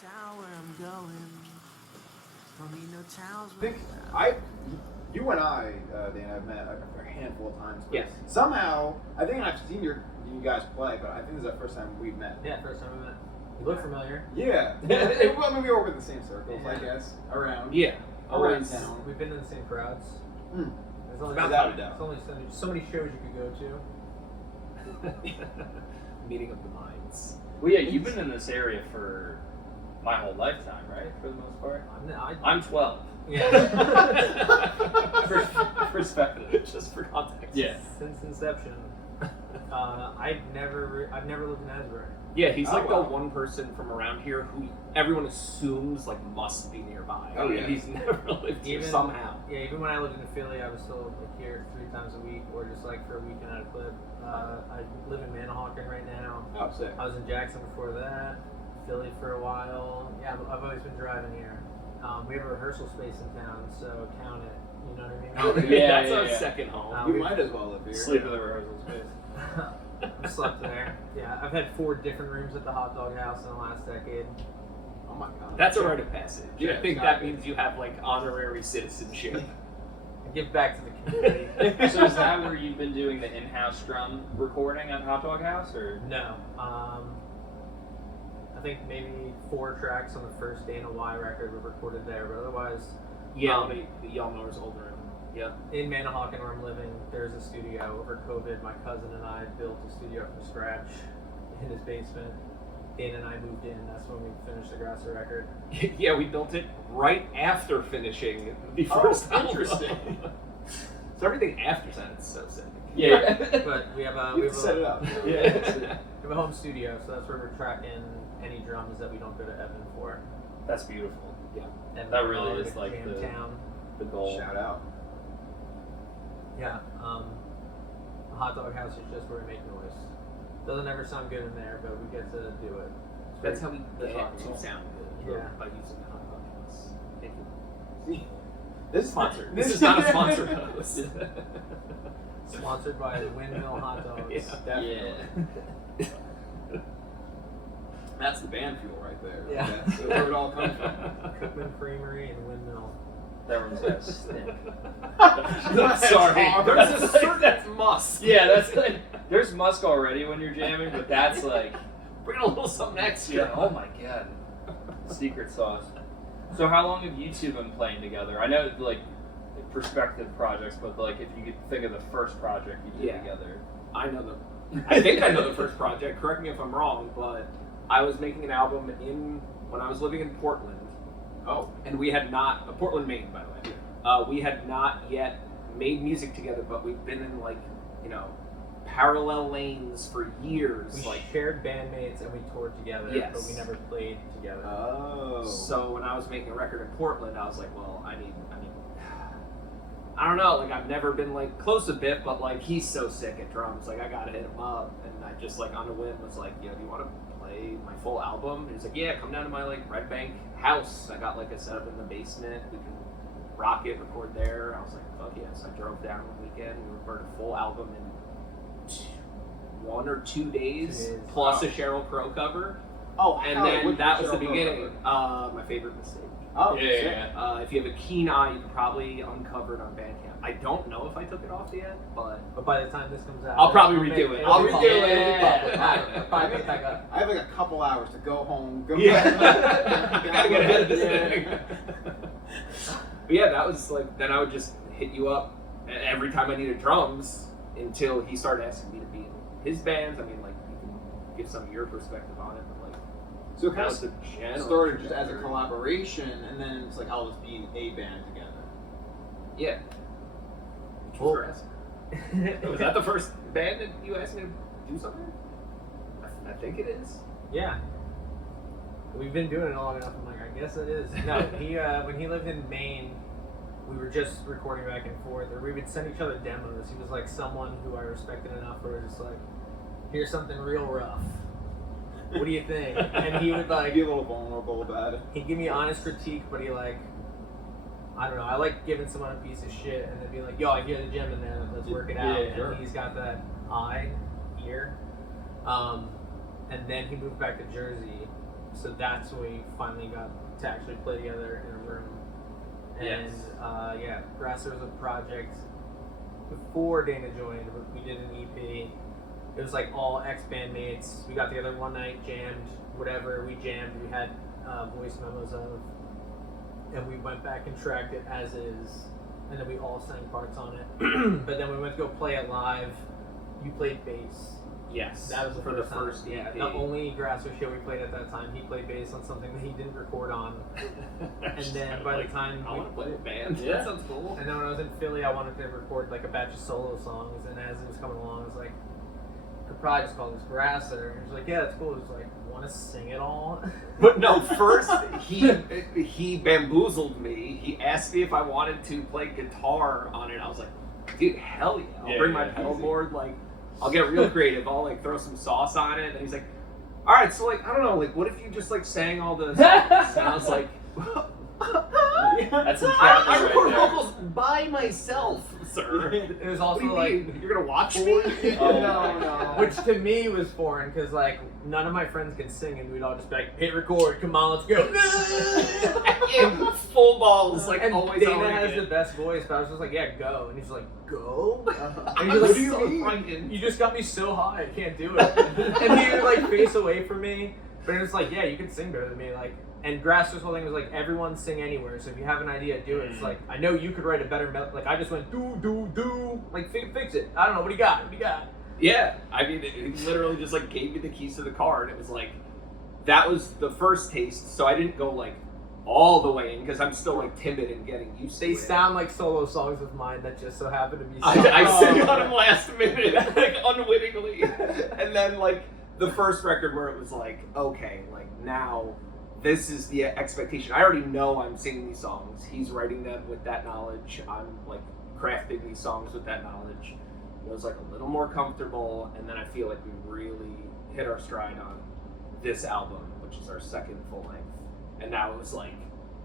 tower I'm going. Don't need no towels. You and I, Dan, I've met a handful of times. But Yes. Somehow, I think I've seen you guys play, but I think this is the first time we've met. Yeah, first time we met. You look familiar. Yeah. Well, maybe we're in the same circles, I guess, around. Yeah. Around town. We've been in the same crowds. Mm. There's only Without a doubt. there's only so many shows you could go to. Meeting of the minds. Well, yeah, you've been in this area for my whole lifetime, right? For the most part. I'm 12. Yeah. Perspective. Just for context. Yeah. Since inception. I've never lived in Asbury. Yeah, he's Oh, like wow. the one person from around here who everyone assumes like must be nearby. Oh, yeah. And he's never lived here somehow. Yeah, even when I lived in Philly, I was still like here 3 times a week, or just like for a weekend at a clip. I live in Manahawkin right now. Oh, sick. I was in Jackson before that, Philly for a while. Yeah, I've always been driving here. We have a rehearsal space in town, so count it. You know what I mean? Yeah, That's yeah, our yeah. second home. You we- might as well live here. Sleep in the rehearsal space. I slept there. Yeah, I've had 4 different rooms at the hot dog house in the last decade. Oh my god. That's a rite of passage. Yeah, I think it's that not- means you have like honorary citizenship. I give back to the community. So is that where you've been doing the in-house drum recording at Hot Dog House, or? No. I think maybe 4 tracks on the first Dana Y record were recorded there, but otherwise, Yeah, y'all know is older. Yeah. in Manahawkin where I'm living, there's a studio. Over COVID, my cousin and I built a studio from scratch in his basement. Dana and I moved in. That's when we finished the Grasser record. Yeah, we built it right after finishing the Oh, first album. interesting. So everything after that is so sick. Yeah. But we have a You have to set it up. Yeah. we have a home studio, so that's where we're tracking any drums that we don't go to Evan for. That's beautiful. Yeah. Evan That really Road, is like Jam the- Town. The goal. Shout out. Yeah. The hot dog house is just where we make noise. Doesn't ever sound good in there, but we get to do it. It's That's pretty- how we That's get rock and roll. to sound good. Yeah. By using the hot dog house. Thank you. This is Sponsored. This is not a sponsored host. Sponsored by Windmill Hot Dogs. Yeah. Definitely. Yeah. That's the band fuel right there. Yeah. That's where it all comes from. Cookman Creamery and Windmill. That one's got stink. Sorry. There's a certain musk. Yeah, that's like, there's musk already when you're jamming, but that's like, Bring a little something extra. yeah, oh my god. Secret sauce. So how long have you two been playing together? I know like perspective projects, but like if you could think of the first project you did Yeah. together. I think I know the first project. Correct me if I'm wrong, but I was making an album when I was living in Portland. Oh. And we had not Portland, Maine, by the way. We had not yet made music together, but we've been in like, parallel lanes for years. We like, shared bandmates and we toured together, Yes. but we never played together. Oh. so when I was making a record in Portland, I was like, well, I don't know, like I've never been like close a bit, but like he's so sick at drums, like I gotta hit him up. And I just like on a whim was like, do you want to play my full album? And he's like, yeah, come down to my like Red Bank house. I got like a setup in the basement. We can rock it, record there. I was like, fuck yes. I drove down one weekend. We recorded a full album in 1 or 2 days, 2 days. plus Wow. a Sheryl Crow cover. Oh, And hell, then which that was the Sheryl Crow beginning. cover? My favorite mistake. Oh, Yeah, sick. yeah. If you have a keen eye, you can probably uncover it on Bandcamp. I don't know if I took it off yet, but But by the time this comes out, I'll probably it'll redo make- it. it'll I'll be redo public. it. I'll probably put back up. I have like a couple hours to go home. Go yeah, back. I gotta get ahead of this Yeah. thing. But yeah, that was like. Then I would just hit you up every time I needed drums until he started asking me to be in his bands. I mean, like you can give some of your perspective on it, but like So it that kind was of the general. started just as a collaboration, and then it's like I'll just be in a band together. Yeah. Well- For us. Was that the first band that you asked me to do something? I think it is. Yeah. We've been doing it long enough. I'm like, I guess it is. No, he when he lived in Maine, we were just recording back and forth, or we would send each other demos. He was like someone who I respected enough where just like, here's something real rough. What do you think? And he would like, Be a little vulnerable about it. he'd give me honest critique, but he like, I don't know, I like giving someone a piece of shit and then be like, yo, I hear the gem in there, let's work it out. Yeah, sure. And he's got that eye, ear. And then he moved back to Jersey So that's when we finally got to actually play together in a room. And Yes. Grasser was a project before Dana joined. We did an EP. It was like all ex-bandmates. We got together one night, jammed, whatever. We jammed. We had voice memos of. And we went back and tracked it as is. And then we all sang parts on it. But then we went to go play it live. You played bass. Yes. That was the for first the time. first EP. The only Grasser show we played at that time. He played bass on something that he didn't record on. And then by the time I want to play a band. Yeah. That sounds cool. And then when I was in Philly, I wanted to record like a batch of solo songs. And as it was coming along, I was like, I could probably just call this Grasser. And he was like, yeah, that's cool. He was like, want to sing it all? But no, first he bamboozled me. He asked me if I wanted to play guitar on it. I was like, dude, hell yeah! I'll bring my pedal easy. board. Like, I'll get real creative. I'll like throw some sauce on it. And he's like, all right, so like I don't know, like what if you just like sang all the songs? And I was like, That's I entrapment record right there. vocals by myself, sir. It was What also do you like, mean? You're gonna watch me? Oh, no. which to me was foreign because like none of my friends could sing, and we'd all just be like, hit record, come on, let's go. Yeah, full balls, like And always. Dana has the best voice, but I was just like, yeah, go. And he's like, go? And he's What like, do you so mean? frightened. You just got me so high, I can't do it. And he would like face away from me, but it was like, yeah, you can sing better than me. Like, and Grasser's whole thing was like, everyone sing anywhere. So if you have an idea, do it. It's like, I know you could write a better melody. Like, I just went do, like fix it. I don't know. What do you got? What do you got? Yeah, I mean, it literally just like gave me the keys to the car, and it was like, that was the first taste. So I didn't go like all the way in because I'm still like timid and getting used to They it. sound like solo songs of mine that just so happen to be. I sang on them last minute, like unwittingly, and then like the first record where it was like, okay, like now this is the expectation. I already know I'm singing these songs. He's writing them with that knowledge. I'm like crafting these songs with that knowledge. It was like a little more comfortable, and then I feel like we really hit our stride on this album, which is our second full length. And now it was like,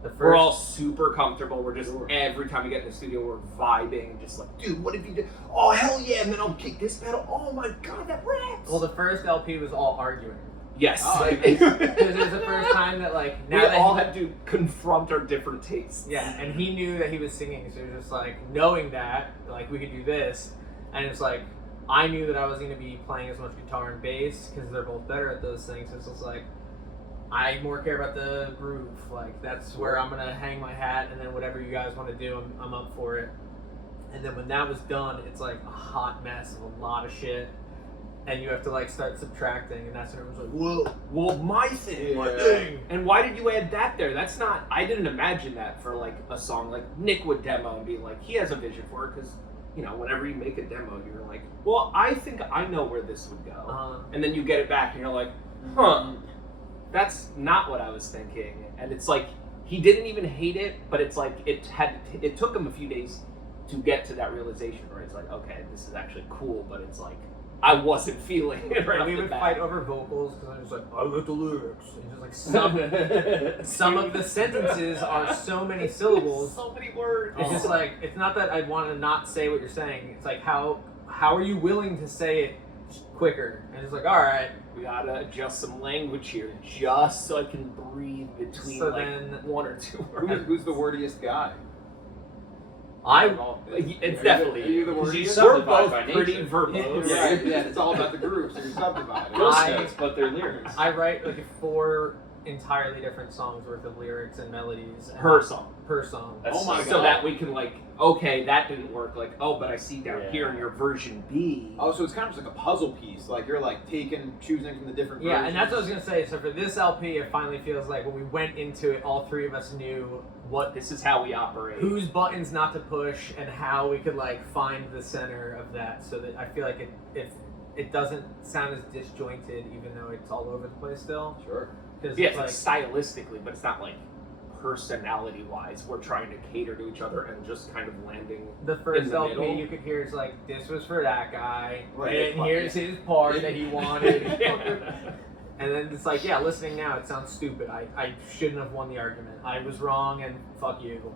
The first, we're all super comfortable. We're just, every time we get in the studio, we're vibing. Just like, dude, what if you did? Oh, hell yeah. And then I'll kick this pedal. Oh my God, that raps. well, the first LP was all arguing. Yes. Oh, Because it was the first time that like we now that all he- had to confront our different tastes. yeah, and he knew that he was singing, so it was just like knowing that like we could do this, and it's like I knew that I was going to be playing as much guitar and bass because they're both better at those things. So it's just like I more care about the groove. Like that's where I'm gonna hang my hat, and then whatever you guys want to do, I'm up for it. And then when that was done, it's like a hot mess of a lot of shit. And you have to like start subtracting, and that's when everyone's like, "Whoa, Well, my thing. Yeah. my thing. And why did you add that there? That's not. I didn't imagine that for like a song. Like Nick would demo and be like, he has a vision for it because, you know, whenever you make a demo, you're like, well, I think I know where this would go. And then you get it back, and you're like, huh, that's not what I was thinking. And it's like he didn't even hate it, but it's like it took him a few days to get to that realization where it's like, okay, this is actually cool, but it's like I wasn't feeling it right And off we the would bat. fight over vocals because I was like, I got the lyrics. And just like some of the sentences are so many syllables. So many words. It's just like it's not that I want to not say what you're saying. It's like how are you willing to say it quicker? And it's like, all right. We gotta adjust some language here just so I can breathe between So like then- one or two words. Who's the wordiest guy? It's Are definitely you the because wordiest? we're Subdivided both by pretty nature. verbose. Yeah, it's all about the groove, so you're subdivided. Ghost I- notes, but they're lyrics. I write like 4 entirely different songs worth of lyrics and melodies Per song. per song. That's Oh my So God. that we can like, okay, that didn't work. Like, oh, but I see down Yeah. here in your version B. Oh, so it's kind of just like a puzzle piece. Like you're like choosing from the different Yeah, versions. and that's what I was gonna say. So for this LP, it finally feels like when we went into it, all 3 of us knew what This is how we operate. whose buttons not to push and how we could like find the center of that. So that I feel like it doesn't sound as disjointed, even though it's all over the place still. Sure. Because Yeah, it's like stylistically, but it's not like personality-wise. We're trying to cater to each other and just kind of landing. the first in the LP, middle. you could hear it's like this was for that guy, Right. and here's his part that he wanted. Yeah. And then it's like, yeah, listening now, it sounds stupid. I shouldn't have won the argument. I was wrong, and fuck you.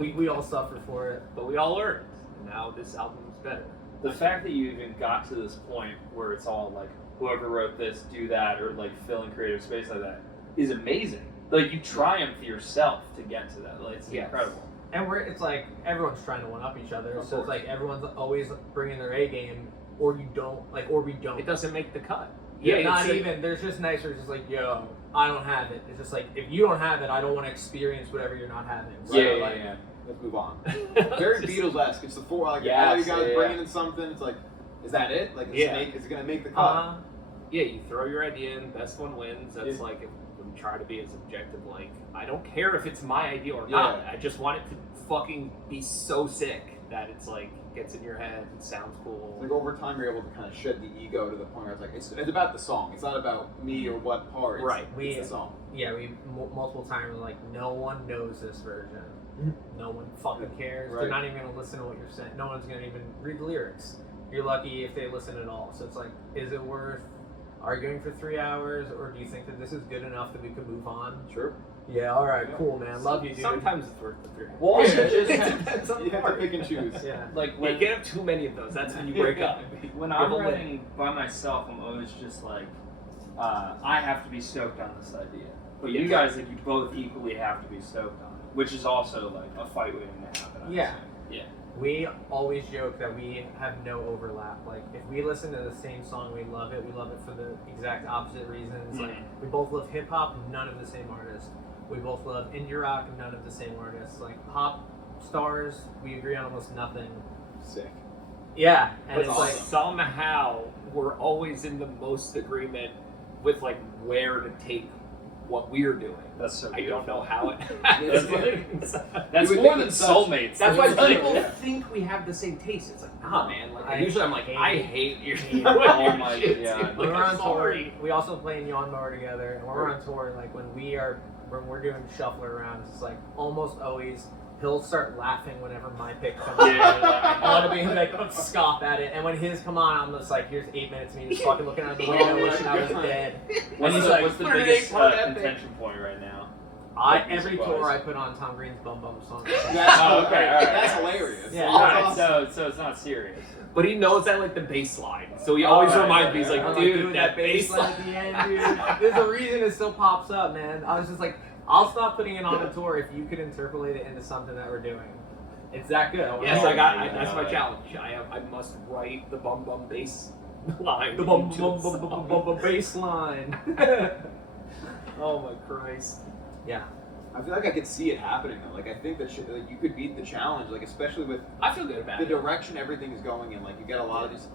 we all suffer for it. But we all learned. And now this album's better. The fact that you even got to this point where it's all like whoever wrote this, do that, or like fill in creative space like that, is amazing. Like you triumph yourself to get to that. Like it's incredible. And it's like everyone's trying to one up each other, Of so course. it's like everyone's always bringing their A game, or you don't, like, or we don't. It doesn't make the cut. Yeah, not it's like- even. There's just nicer. It's just like, yo, I don't have it. It's just like, if you don't have it, I don't want to experience whatever you're not having. So, like, Yeah. Let's move on. Very Beatles-esque. It's the four. Like, Yes, all you guys yeah. bringing in something. It's like, is that it? Like, is it gonna make the cut? Yeah, you throw your idea in, best one wins. That's like, if we try to be as objective, like, I don't care if it's my idea or not. Yeah. I just want it to fucking be so sick that it's like, gets in your head and sounds cool. Like over time, you're able to kind of shed the ego to the point where it's like it's about the song. It's not about me or what part. It's, Right. It's the song. Yeah, we multiple times like, no one knows this version. No one fucking cares. Right. They're not even gonna listen to what you're saying. No one's gonna even read the lyrics. You're lucky if they listen at all. So it's like, is it worth arguing for 3 hours, or do you think that this is good enough that we could move on? Sure. Yeah. All right. Cool, man. Love you, dude. Sometimes it's worth the fear. Well, also Yeah. just It depends on You the have to part. pick and choose. Yeah. like You when get up too many of those, that's when you break up. when You I'm have a limit. writing by myself, I'm always just like, I have to be stoked on this idea. But you guys, like, you both equally have to be stoked on it, which is also like a fight waiting to happen. I'd Yeah. say. We always joke that we have no overlap. Like, if we listen to the same song, we love it. We love it for the exact opposite reasons. Like, we both love hip hop, none of the same artists. We both love indie rock, none of the same artists. Like, pop stars, we agree on almost nothing. Sick. Yeah, and But it's like, somehow we're always in the most agreement with like where to take what we're doing. That's so I beautiful. don't know how it That's happens. That's You would more think than it's such- soulmates. That's why It's like- people think we have the same taste. It's like, nah, man. Like, I usually I'm like, hate- I hate your Oh my shit, God. dude. when Like, we're I'm on tour, sorry. we also play in Yawn Mower together. And when we're on tour, like, when we're doing shuffler rounds, it's like almost always he'll start laughing whenever my pick comes on. Yeah. I want to be like, scoff at it. And when his come on, I'm just like, here's 8 minutes of me just fucking looking out the window, wishing I was dead. What's he's the, like, what's the "Where did biggest they put that thing?" contention point right now? Every music-wise. tour I put on Tom Green's Bum Bum song. That's, Oh, okay, all right. That's hilarious. Yeah. All right, That's so it's not serious. But he knows that like the bass line, so he always right, reminds me. He's right, like, I'm dude, that bass bass line line. at the end, dude. There's a reason it still pops up, man. I was just like, I'll stop putting it on a tour if you could interpolate it into something that we're doing. It's that good. Yes, Oh, that's my God. challenge. I must write the bum bum bass line. The bum into bum the bum bum song. bum bum bass line. Oh my Christ. Yeah. I feel like I could see it happening though. Like I think that like, you could beat the challenge. Like especially with I feel good about the it. direction everything is going in. Like you get a lot of these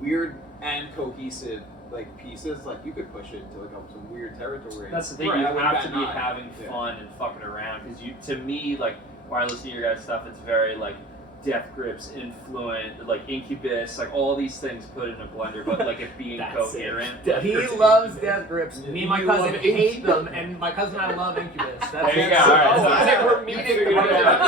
weird and cohesive like pieces. Like you could push it to like some weird territory. That's the thing. Right, You I would have bet to be not. having Yeah. fun and fucking around because to me, like when I listen to your guys' stuff, it's very like Death Grips influent, like Incubus, like all these things put in a blender, but like it being That's coherent. it. Death He Grips. loves Death Grips. Me and my You cousin love hate Incubus. them, and my cousin and I love Incubus. That's There you it. go, all right. Oh, So- it's like we're You meeting figured right it in out.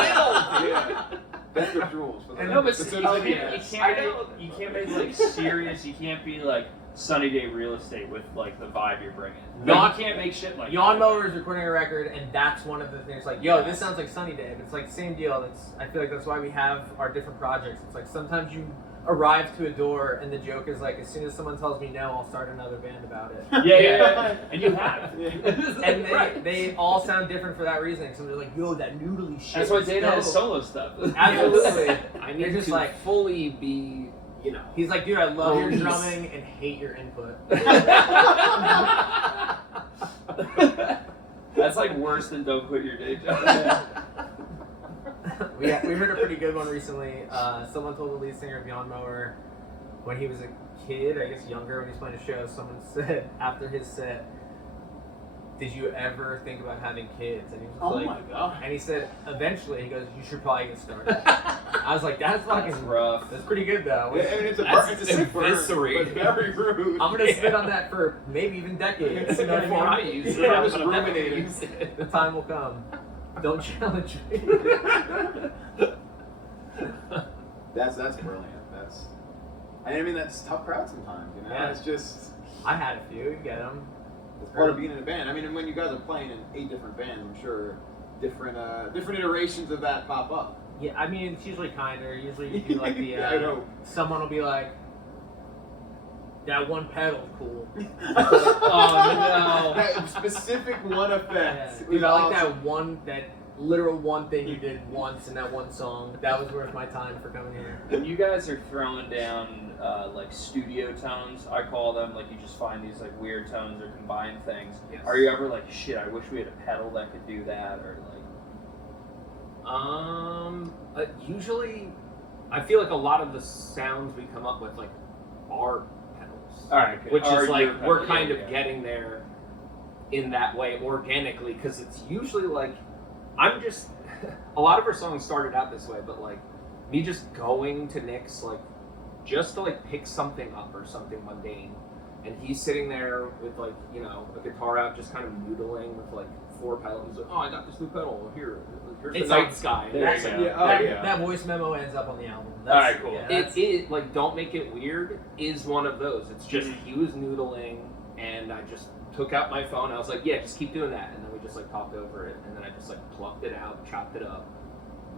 the middle, dude. Yeah. That's the rules. For the, And No, but the you Susan can't, Yes. I know. you can't make like serious. You can't be like Sunny Day Real Estate with like the vibe you're bringing. Yawn- You can't make shit like Yawn that. Mower is recording a record, and that's one of the things. Like, yo, this sounds like Sunny Day, but it's like the same deal. I feel like that's why we have our different projects. It's like sometimes you arrive to a door, and the joke is like, as soon as someone tells me no, I'll start another band about it. Yeah. And you have. And they all sound different for that reason. Because they're like, yo, that noodly shit. That's why is Dana has dope. solo stuff. Absolutely. I They're need just to like- fully be, you know. He's like, dude, I love your Police. drumming and hate your input. That's like worse than don't quit your day job. we heard a pretty good one recently. Someone told the lead singer of Yawn Mower when he was a kid, I guess younger, when he was playing a show, someone said after his set, did you ever think about having kids? And he was Oh like, my god. and he said, eventually, he goes, you should probably get started. I was like, that's fucking That's rough. That's pretty good though. Yeah, I mean, it's a That's sick burn, eviscerating. but very rude. I'm gonna spit on that for maybe even decades. You know what Before I I mean? use it, Yeah, I'm just gonna never ruminating. use it. the time will come. Don't challenge me. That's brilliant. I mean that's tough crowd sometimes. You know, Yeah. it's just I had a few. You get them. it's part of being in a band. I mean, when you guys are playing in 8 different bands, I'm sure different iterations of that pop up. Yeah, I mean it's usually kinder. Usually you do like the. I know. Someone will be like, "That one pedal's cool." Oh no. specific one effect. Yeah. was Dude, I like awesome. that literal one thing you did once in that one song. That was worth my time for coming here. When you guys are throwing down like studio tones, I call them, like you just find these like weird tones or combine things. Yes. Are you ever like, shit, I wish we had a pedal that could do that, or like? Usually, I feel like a lot of the sounds we come up with like are pedals. All right, good. Which Or is like your we're pedal, kind yeah, of yeah. getting there in that way organically because it's usually like I'm just a lot of our songs started out this way, but like me just going to Nick's like just to like pick something up or something mundane, and he's sitting there with like a guitar out, just kind of noodling with like 4 pedals. He's like, oh, I got this new pedal here's It's the like- night sky. There That's, you go. Yeah, oh, that, yeah. that voice memo ends up on the album. Alright, cool. Yeah, It that's- is like Don't Make It Weird is one of those. It's just he was noodling and I just took out my phone. I was like, yeah, just keep doing that, and then we just like talked over it, and then I just like plucked it out, chopped it up,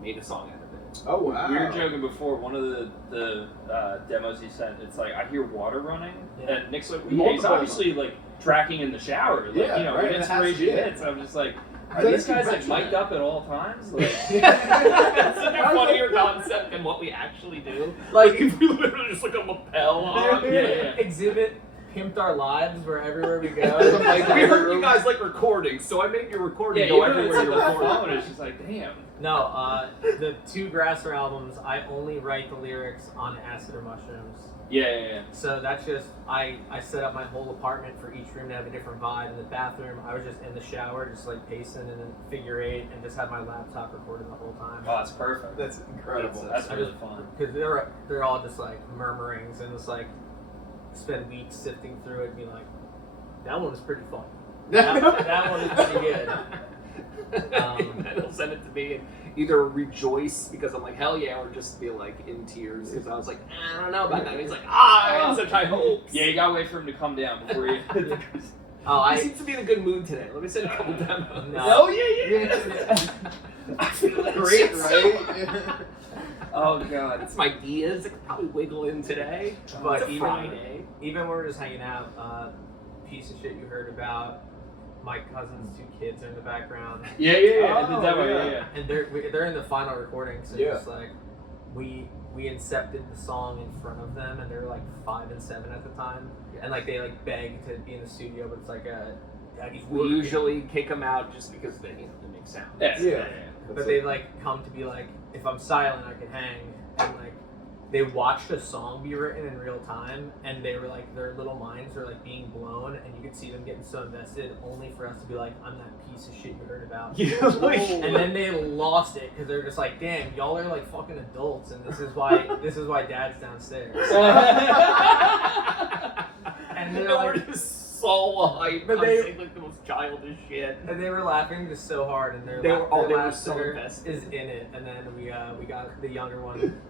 made a song out of it. Oh wow. We were joking before, one of the demos he sent, it's like, I hear water running, Yeah. and Nick's like, Multiple he's obviously like tracking in the shower, like, Yeah, right, when it has to inspiration be. hits, I'm just like, are Gotta these keep guys like mentioning mic'd that. up at all times? Like, That's such a funnier concept than what we actually do. Like- if we literally just like a lapel on. yeah. Exhibit pimped our lives where everywhere we go. Like, We heard you guys like recording, so I made your recording yeah, go even if it's everywhere like you the record. phone, it's just like, damn. No, the 2 Grasser albums, I only write the lyrics on acid or mushrooms. Yeah. So that's just, I set up my whole apartment for each room to have a different vibe. In the bathroom, I was just in the shower, just like pacing and then figure 8 and just had my laptop recording the whole time. Oh, that's perfect. That's incredible. That's I really just- fun. Because they're all just like murmurings and it's like, spend weeks sifting through it and be like, that one was pretty fun. That one is pretty good. And he'll send it to me and either rejoice because I'm like, hell yeah, or just be like in tears because I was like, I don't know about that. And he's like, I had such high hopes. Yeah, you gotta wait for him to come down before you. Oh, He I seems to be in a good mood today. Let me send a couple demos. No. Oh yeah. I feel like Great, shit right? Oh god. That's my Diaz. I could probably wiggle in today. But It's a even- Friday. even when we're just hanging out, piece of shit you heard about. My cousin's 2 kids are in the background, Yeah. Oh, The demo, yeah. yeah. and they're in the final recording. So Yeah. it's like we incepted the song in front of them, and they're like 5 and 7 at the time, and like they like beg to be in the studio, but it's like daddy's We working. usually kick them out just because they make sound. Yeah. But they like come to be like, if I'm silent, I can hang, and like they watched a song be written in real time, and they were like, their little minds were like being blown, and you could see them getting so invested, only for us to be like, I'm that piece of shit you heard about. And then they lost it because they're just like, damn, y'all are like fucking adults, and this is why dad's downstairs. And they're we're like- just so hype. But I'm they- saying like the most childish shit. And they were laughing just so hard, and They were all- they were last so sitter invested. is in it, and then we got the younger one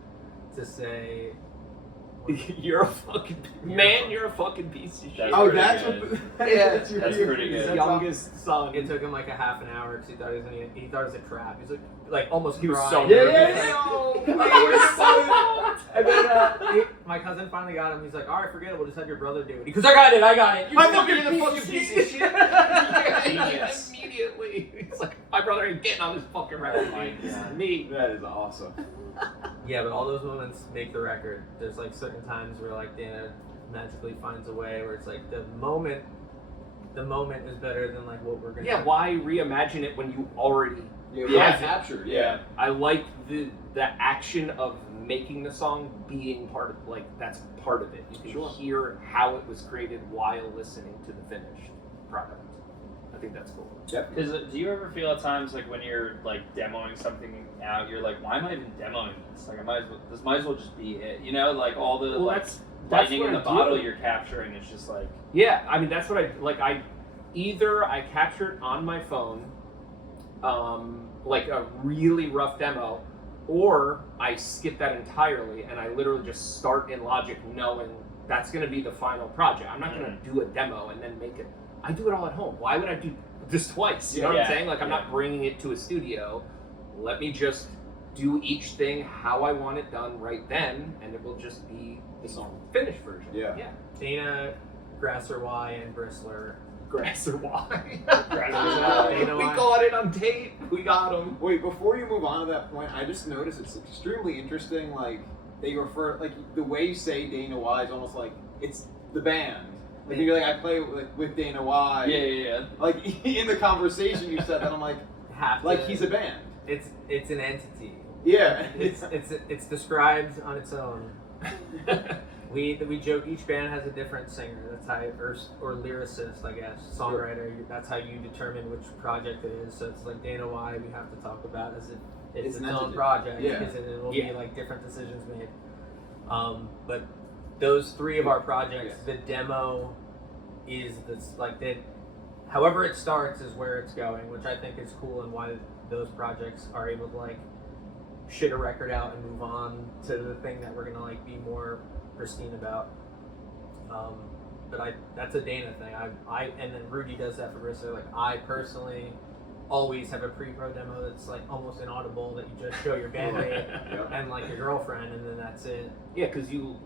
to say, You're a fucking you're a fucking piece of shit. That's Oh, pretty that's good. what. Yeah, your that's peer pretty piece. good. His That's youngest son. it took him like a half an hour because he thought he thought it was a trap. He's like almost He was crying. so Yeah, nervous. yeah, And then my cousin finally got him. He's like, all right, forget it. We'll just have your brother do it. He goes, I got it. You I thought you were the fucking fucking piece piece of of shit. Genius. Immediately. He's like, my brother ain't getting on this fucking record. Oh my It's God. me. That is awesome. Yeah, but all those moments make the record. There's like certain times where like Dana magically finds a way where it's like the moment is better than like what we're gonna Yeah, do. why reimagine it when you already Yeah. have it? captured. Yeah. I like the action of making the song being part of, like, that's part of it. You can Sure. hear how it was created while listening to the finished product. I think that's cool. Because do you ever feel at times like when you're like demoing something out, you're like, why am I even demoing this? Like, this might as well just be it. You know, like all the Well, like that's lightning what in the I bottle do. you're capturing. It's just like, Yeah, I mean that's what I like. I either I capture it on my phone, like a really rough demo, or I skip that entirely and I literally just start in Logic knowing that's going to be the final project. I'm not going to do a demo and then make it. I do it all at home. Why would I do this twice? You know what I'm Yeah, saying? Like I'm yeah. not bringing it to a studio. Let me just do each thing how I want it done right then, and it will just be the finished version. Yeah. Yeah. Dana, Grasser Y, and Bristler Grass or Y. Dana We Y. got it on tape. We got him. Wait, before you move on to that point, I just noticed it's extremely interesting. Like they refer, like the way you say Dana Y is almost like it's the band. Like you're like I play with Dana Y. Yeah. Like in the conversation you said that I'm like he's a band. It's an entity. Yeah. It's described on its own. We joke each band has a different singer. That's how, or lyricist, I guess, songwriter. That's how you determine which project it is. So it's like Dana Y. We have to talk about as if it's its own project because it will be like different decisions made. But those three of our projects, the demo is this like that. However it starts is where it's going, which I think is cool and why those projects are able to like shit a record out and move on to the thing that we're gonna like be more pristine about. But that's a Dana thing. I and then Rudy does that for Bristol. Like I personally always have a pre-pro demo that's like almost inaudible that you just show your bandmate and like your girlfriend, and then that's it. Yeah, because you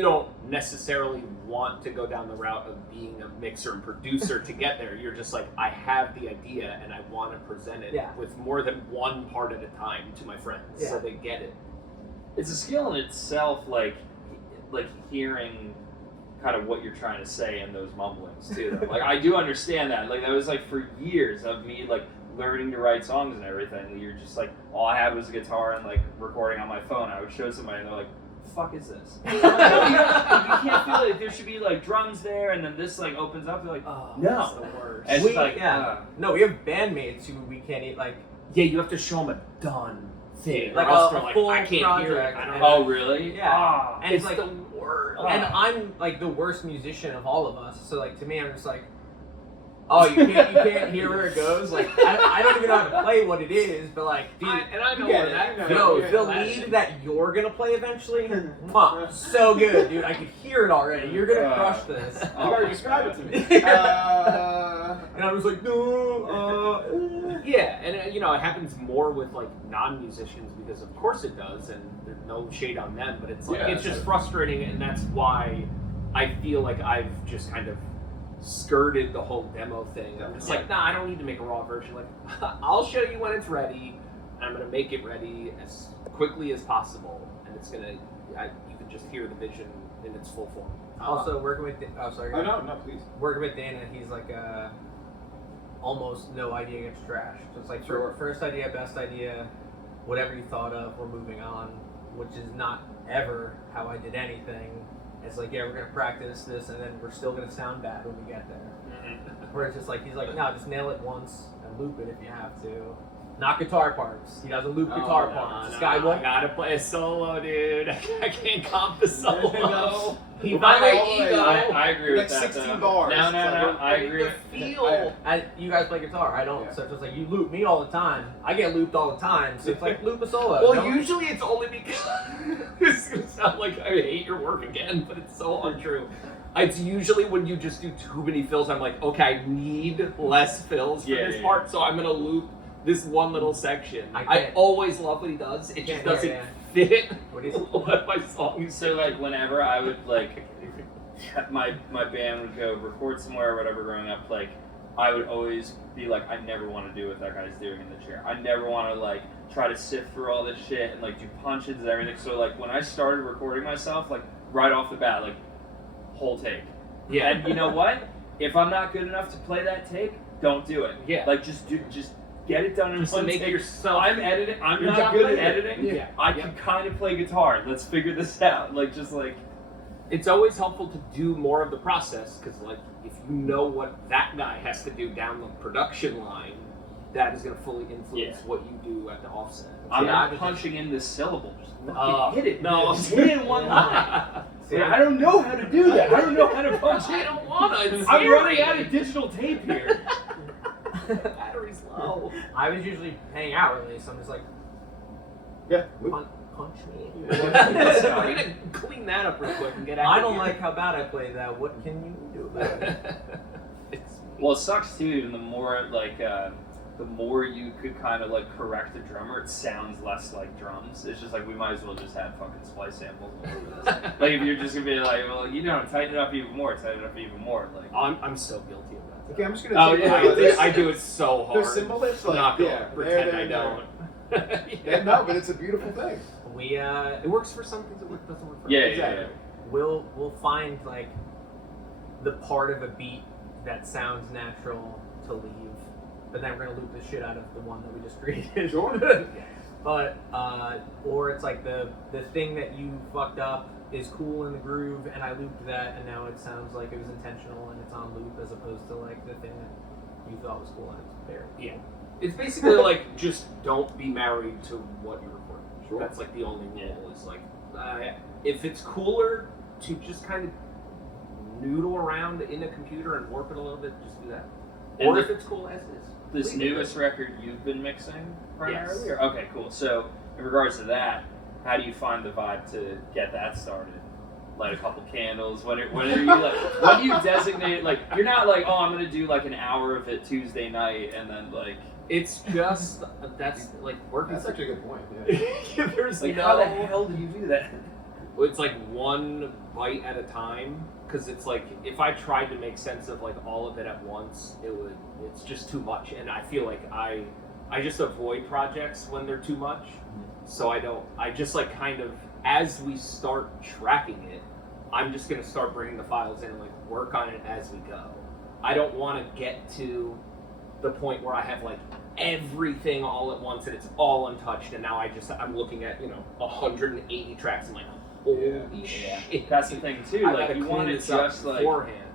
don't necessarily want to go down the route of being a mixer and producer to get there. You're just like, I have the idea and I want to present it with more than one part at a time to my friends so they get it. It's a skill in itself, like hearing kind of what you're trying to say in those mumblings too. Though. Like I do understand that. Like that was like for years of me like learning to write songs and everything. You're just like all I had was a guitar and like recording on my phone. I would show somebody and they're like, fuck is this? You can't feel it. There should be like drums there, and then this like opens up. They're like, oh, no, that's the worst. And it's like, no, we have bandmates who we can't eat like. Yeah, you have to show them a done thing, like or else a they're like, full I can't hear it. project. I don't oh know. really? Yeah, and it's like the worst. And I'm like the worst musician of all of us. So like to me, I'm just like, oh, you can't hear where it goes. Like I don't even know how to play what it is, but like, dude, I know get where it. that yo, goes. the lead that you're gonna play eventually, so good, dude. I could hear it already. You're gonna crush this. You already described it to me. And I was like, no. Yeah, and it happens more with like non-musicians because of course it does, and there's no shade on them, but it's like it's just frustrating, and that's why I feel like I've just kind of skirted the whole demo thing. I'm just like, nah, I don't need to make a raw version. Like, I'll show you when it's ready, and I'm gonna make it ready as quickly as possible, and it's gonna, you can just hear the vision in its full form. Also, working with, no, please. Working with Dana, he's like almost no idea gets trash. So it's like first idea, best idea, whatever you thought of, we're moving on, which is not ever how I did anything. It's like, yeah, we're gonna practice this, and then we're still gonna sound bad when we get there. Where it's just like he's like, no, just nail it once and loop it if you have to. Not guitar parts. He doesn't loop guitar parts. This guy won't. I gotta play a solo, dude. I can't comp the solo. He my violates ego. I agree with Like that. 16 though. bars. No, I agree. Feel. You guys play guitar. I don't. Yeah. So it's just like you loop me all the time. I get looped all the time. So it's like loop a solo. Well, Don't- usually it's only because this is gonna sound like I hate your work again, but it's so untrue. It's usually when you just do too many fills, I'm like, okay, I need less fills for this part, so I'm gonna loop this one little section. I always love what he does. It just doesn't fit what my song is. So like whenever I would like my band would go record somewhere or whatever growing up, like I would always be like, I never want to do what that guy's doing in the chair. I never want to like try to sift through all this shit and like do punches and everything. So like when I started recording myself, like right off the bat, like whole take. Yeah. And you know what? If I'm not good enough to play that take, don't do it. Yeah. Like just get it done in Just one to make take. yourself. I'm editing. I'm You're not not good at playing it. editing. Yeah. I can kind of play guitar. Let's figure this out. Like just like. It's always helpful to do more of the process because, like, if you know what that guy has to do down the production line, that is going to fully influence what you do at the offset. I'm not punching in this syllable. Just hit it. No, hit it in one line. I don't know how to do that. I don't know how to punch I it. don't want to. I'm running out of digital tape here. Battery's low. I was usually paying hourly, so I'm just like, punch me. We're gonna clean that up real quick and get out. I don't like how bad I play that. What can you do about it? Well, it sucks too. And the more like, the more you could kind of like correct the drummer, it sounds less like drums. It's just like we might as well just have fucking splice samples all over this. Like if you're just gonna be like, well, tighten it up even more, Like I'm so guilty of that. Okay, I'm just gonna. Oh, take yeah, out this. I do it so hard. They're symbolists, I'm like, not gonna yeah, pretend they're I don't. Yeah, no, but it's a beautiful thing. We It works for some things. It doesn't work for Yeah, others. yeah. we'll find like the part of a beat that sounds natural to leave, but then we're gonna loop the shit out of the one that we just created. Sure. But or it's like the thing that you fucked up is cool in the groove, and I looped that, and now it sounds like it was intentional and it's on loop, as opposed to like the thing that you thought was cool and it's very cool. Yeah. It's basically like just don't be married to what you're recording. Sure. That's like the only rule. Is like if it's cooler to just kind of noodle around in a computer and warp it a little bit, just do that. And Or if it's cool as is. This leave it. newest record you've been mixing primarily? Yes. Or? Okay, cool. So, in regards to that, how do you find the vibe to get that started? Light a couple candles. When are you like? When do you designate? Like, you're not like, oh, I'm gonna do like an hour of it Tuesday night, and then like. It's just that's like working. That's actually a good point. Yeah. There's Like, no. how the hell do you do that? It's like one bite at a time, because it's like if I tried to make sense of like all of it at once, it's just too much, and I feel like I just avoid projects when they're too much. So I just like kind of, as we start tracking it, I'm just gonna start bringing the files in and like work on it as we go. I don't want to get to the point where I have like everything all at once and it's all untouched, and now I'm looking at 180 tracks and like holy shit. That's the thing too. I Like, gotta you clean want it this up just like beforehand.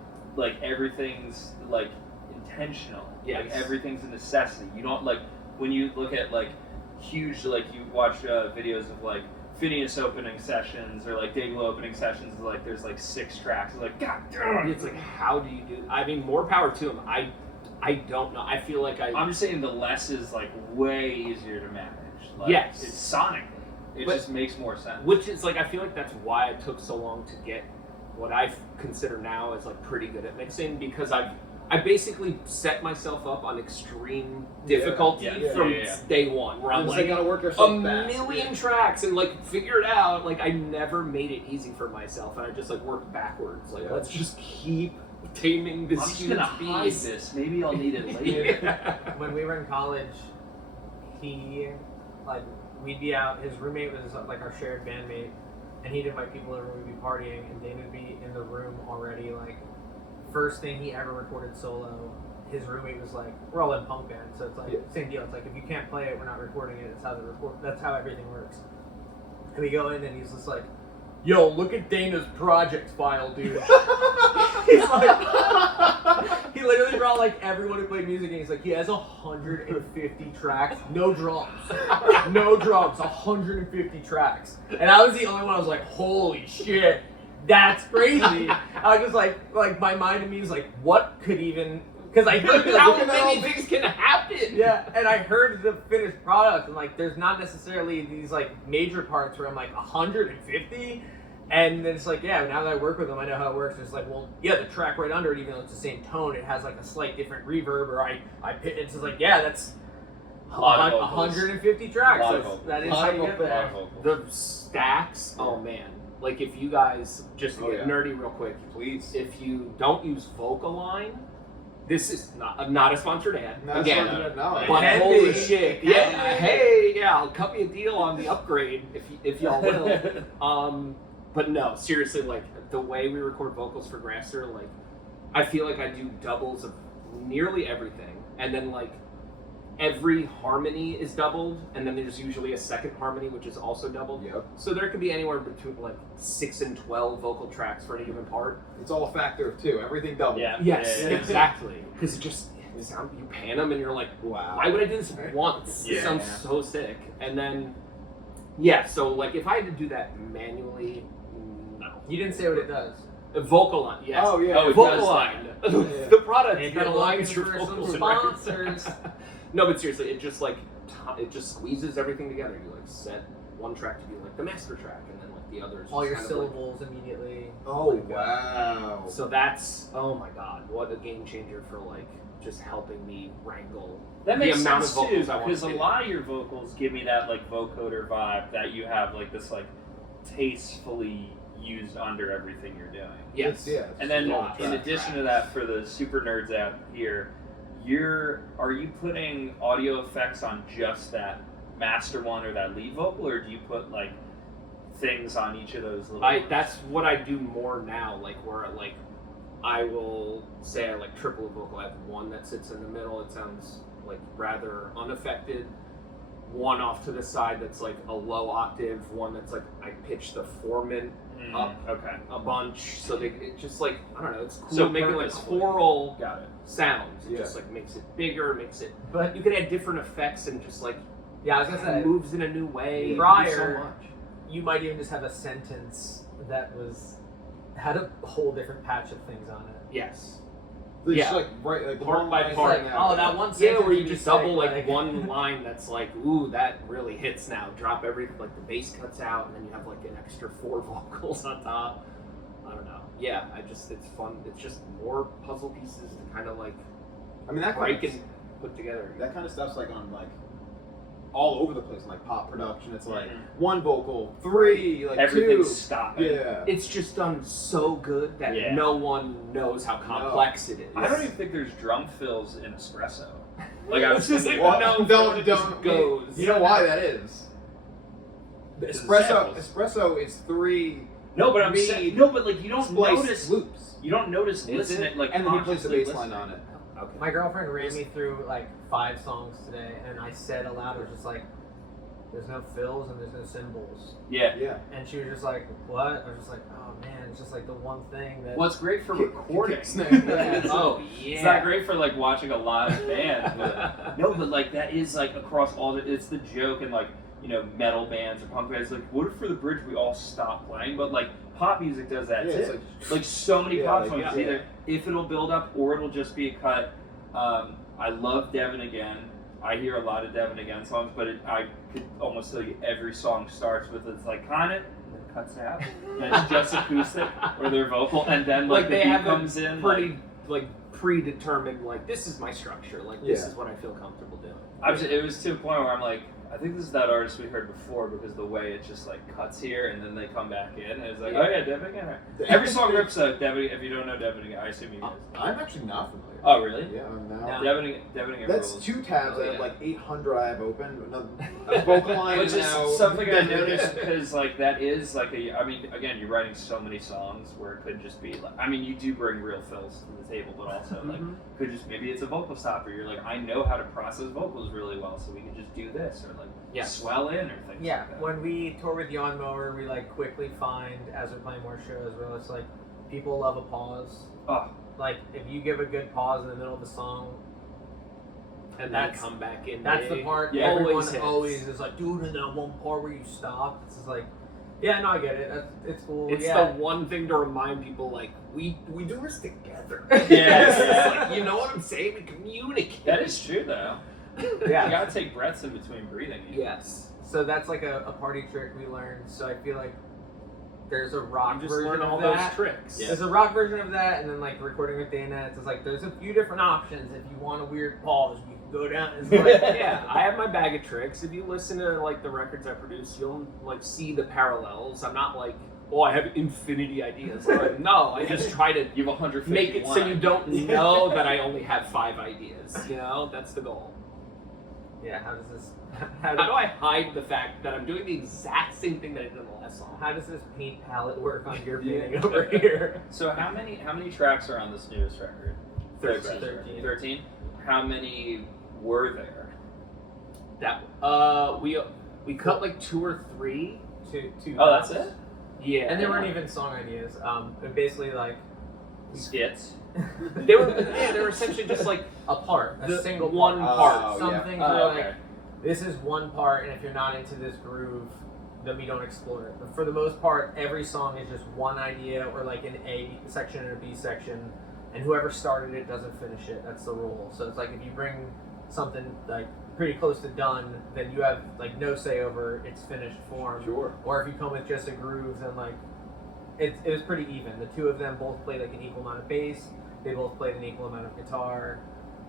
everything's like intentional. Yes. Like everything's a necessity. You don't like when you look at like huge, like you watch videos of like Phineas opening sessions or like Dayglow opening sessions. Like there's like 6 tracks. It's like God damn. It's like, how do you do? I mean, more power to him. I don't know. I feel like I'm just saying the less is like way easier to manage. Like, Yes. It's sonically. It But- just makes more sense. which is like, I feel like that's why it took so long to get what I consider now as like pretty good at mixing, because I basically set myself up on extreme difficulty yeah, from yeah. day one, where I'm It's like gotta work a yourself back. million tracks and like figure it out. Like I never made it easy for myself, and I just like worked backwards. Like Yeah. let's just keep taming this I'm just huge gonna hide beast. this. Maybe I'll need it later. Yeah. When we were in college, we'd be out. His roommate was like our shared bandmate, and he'd invite people over. We'd be partying, and Dane would be in the room already. Like, first thing he ever recorded solo. His roommate was like, "We're all in punk band, so it's like same deal. It's like if you can't play it, we're not recording it. It's how they record. That's how everything works." And we go in, and he's just like, "Yo, look at Dana's project file, dude." He's like, he literally brought like everyone who played music, and he's like, he has 150 tracks, no drums, 150 tracks. And I was the only one. I was like, holy shit, that's crazy. I was just like my mind in me was like, what could even? Because I heard How the, many things can happen? yeah, and I heard the finished product, and like, there's not necessarily these like major parts where I'm like 150. And then it's like, yeah, now that I work with them, I know how it works. It's like, well, yeah, the track right under it, even though it's the same tone, it has like a slight different reverb, or it's just like, yeah, that's A lot of vocals. 150 tracks. A lot of That's- vocals. that is A lot how of you get vocals. there. The stacks, oh man. Like if you guys, just to Oh, get yeah. nerdy real quick, Please. if you don't use Vocaline, this is not a sponsored ad. Not Again, sponsored, no. but Can holy be. shit, Can yeah, be. hey, yeah, I'll cut me a deal on the upgrade if y'all will. But no, seriously, like the way we record vocals for Grasser, like I feel like I do doubles of nearly everything, and then like every harmony is doubled, and then there's usually a second harmony which is also doubled. Yep. So there could be anywhere between like 6 and 12 vocal tracks for any given part. It's all a factor of 2. Everything double. Yeah. Yes, Yeah, yeah, yeah. exactly. Because you pan them and you're like, Wow. why would I do this once? Yeah. It sounds so sick. And then, yeah, so like if I had to do that manually, no. You didn't say what it does. Vocaline, yes. Oh, yeah. Oh, it Vocaline. Yeah. The product Ain't gotta aligns look your for some vocals and records. sponsors. No, but seriously, it just like it just squeezes everything together. You like set one track to be like the master track, and then like the others. All just your kind of, syllables immediately. Oh, wow. So that's, oh my god, what a game changer for like just helping me wrangle That makes the amount sense of too, vocals I want because to a do. lot of your vocals give me that like vocoder vibe that you have like this like tastefully used under everything you're doing. Yes. Yeah. And then Yeah. in addition to that, for the super nerds out here, are you putting audio effects on just that master one or that lead vocal, or do you put like things on each of those little ones? That's what I do more now, like where like I will say I like triple a vocal. I have one that sits in the middle, it sounds like rather unaffected, one off to the side that's like a low octave, one that's like I pitch the formant up Okay. a bunch, so it just like, I don't know, it's cool So making like purposefully. choral Got it. sounds. It Yeah. just like makes it bigger, makes it, But you can add different effects and just like yeah, I was gonna say, it moves in a new way. You can do Prior- so much. you might even just have a sentence that had a whole different patch of things on it. Yes. They Yeah. just, like right, like Part one by line part. thing Oh, out. that one Yeah, sentence where you would be just sick, double like one line that's like, ooh, that really hits now. Drop everything, like the bass cuts out, and then you have like an extra 4 vocals on top. I don't know. Yeah, it's fun. It's just more puzzle pieces to kind of like I mean, that break kind and put together. that kind of stuff's like on like all over the place in like pop production. It's like Mhm. one vocal, 3, like Everything's 2. stopping. Yeah. It's just done so good that Yeah. no one knows how complex it is. I don't even think there's drum fills in espresso. Like I was It's just thinking, like, Well, no, don't it just goes. You know why that is? It's Espresso samples. is 3 no, but I'm Reed saying no, but like you don't spliced notice loops, you don't notice Is listening it? like and then he plays the consciously bass line listening. on it. Okay. My girlfriend ran me through like 5 songs today, and I said aloud, I was just like, "There's no fills and there's no cymbals," Yeah. Yeah. and she was just like, "What?" I was just like, "Oh man, it's just like the one thing that." What's great for Kick- recording? kick snare. Yeah. Oh yeah. It's not great for like watching a live band, but no, but like that is like across all the. It's the joke in like metal bands or punk bands. Like, what if for the bridge we all stop playing? But like pop music does that Yeah, too. it's Like so many Yeah, pop like, songs, yeah. it's either if it'll build up or it'll just be a cut. I love Devin Again. I hear a lot of Devin Again songs, but I could almost tell you every song starts with it's like kind of and then cuts out, and it's just acoustic or their vocal, and then like, the they beat have comes a in. pretty like predetermined, like this is my structure, like this Yeah. is what I feel comfortable doing. It was to a point where I'm like, I think this is that artist we heard before because the way it just like cuts here and then they come back in and it's like, oh yeah, Devin Again. Every song rips a Devin. If you don't know Devin Again, I assume you guys. I'm actually not familiar. Oh really? Yeah, I'm now. No. Devin Again. That's rules. 2 tabs. Oh, I have yeah. like 800 I have open. A vocal line Which is is now. something I noticed because like that is like I mean again you're writing so many songs where it could just be like I mean you do bring real fills to the table but also like could just maybe it's a vocal stopper you're like I know how to process vocals really well so we can just do this or like swell in or things Yeah, like that. when we tour with Yawn Mower, we like quickly find as we're playing more shows where it's like people love a pause. Oh. Like if you give a good pause in the middle of the song, And then That's- come back in. that's the big. part Yeah. everyone Always hits. always is like, dude, in that one part where you stop, it's just like, yeah, no, I get it. It's cool. It's yeah. the one thing to remind people, like we do this together. Yes. It's like, you know what I'm saying? We communicate. That is true though. You yeah. gotta take breaths in between breathing. Yes. So that's like a party trick we learned. So I feel like there's a rock You just version learn all of those that. tricks. There's a rock version of that, and then like recording with Dana, it's just like there's a few different options. If you want a weird pause, you can go down. It's like, Yeah, I have my bag of tricks. If you listen to like the records I produce, you'll like see the parallels. I'm not like, oh, I have infinity ideas. Like, no, I just try to You have 151. make it so you don't know that I only have 5 ideas. You know, that's the goal. yeah, how does this? How do I hide the fact that I'm doing the exact same thing that I did in the last song? How does this paint palette work on your Yeah. painting over here? So how many tracks are on this newest record? 13. 13. How many were there? That we cut like 2 or 3. Two. Oh, that's it? Yeah, And they weren't even song ideas. They're basically like Skits. They were essentially just like a part, a the single one part, part. something Oh, where okay. like this is one part, and if you're not into this groove, then we don't explore it. But for the most part, every song is just one idea, or like an A section and a B section, and whoever started it doesn't finish it. That's the rule. So it's like if you bring something like pretty close to done, then you have like no say over its finished form. Sure. Or if you come with just a groove, then like it was pretty even. The two of them both played like an equal amount of bass. They both played an equal amount of guitar.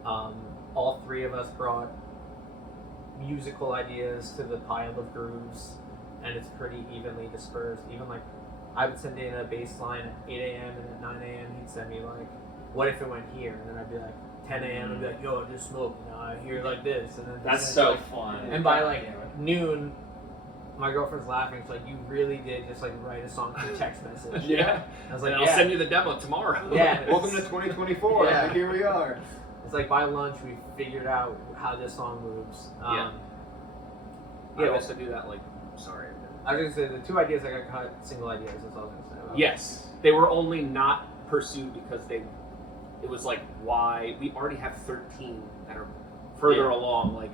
All 3 of us brought musical ideas to the pile of grooves, and it's pretty evenly dispersed. Even like I would send Dana a bass line at 8 a.m. and at 9 a.m. he'd send me like, what if it went here? And then I'd be like, 10 a.m. and be like, yo, just smoke. You know, I hear like this. And then That's just, so like, fun. And by like noon, my girlfriend's laughing. She's like, you really did just like write a song through text message. Yeah. I was like, And I'll send you the demo tomorrow. Yeah. Welcome to 2024. Yeah. Here we are. It's like by lunch we figured out how this song moves. Yeah. I also do that, like, sorry. I was gonna say the 2 ideas I got cut, single ideas. That's all I was gonna say. About Yes, they were only not pursued because it was like, why? We already have 13 that are further along. Like,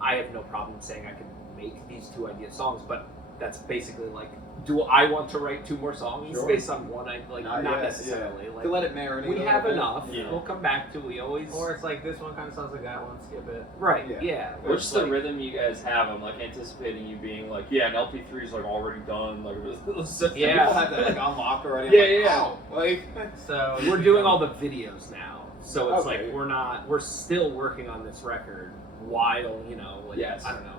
I have no problem saying I could make these 2 idea songs, but that's basically like, do I want to write 2 more songs based on one? Not necessarily. To Like, let it marinate. we a have little bit. enough. Yeah. We'll come back to. We always Or it's like this one kind of sounds like that one. Skip it. right. Yeah. Yeah. What's the like, rhythm you guys have? I'm like anticipating you being like, yeah, an LP3 is like already done. Like, Yeah. People have that like on lock already. Yeah, I'm like, yeah. oh, like. So We're doing all the videos now, so it's Okay. like we're still working on this record while, like, Yes. I don't know,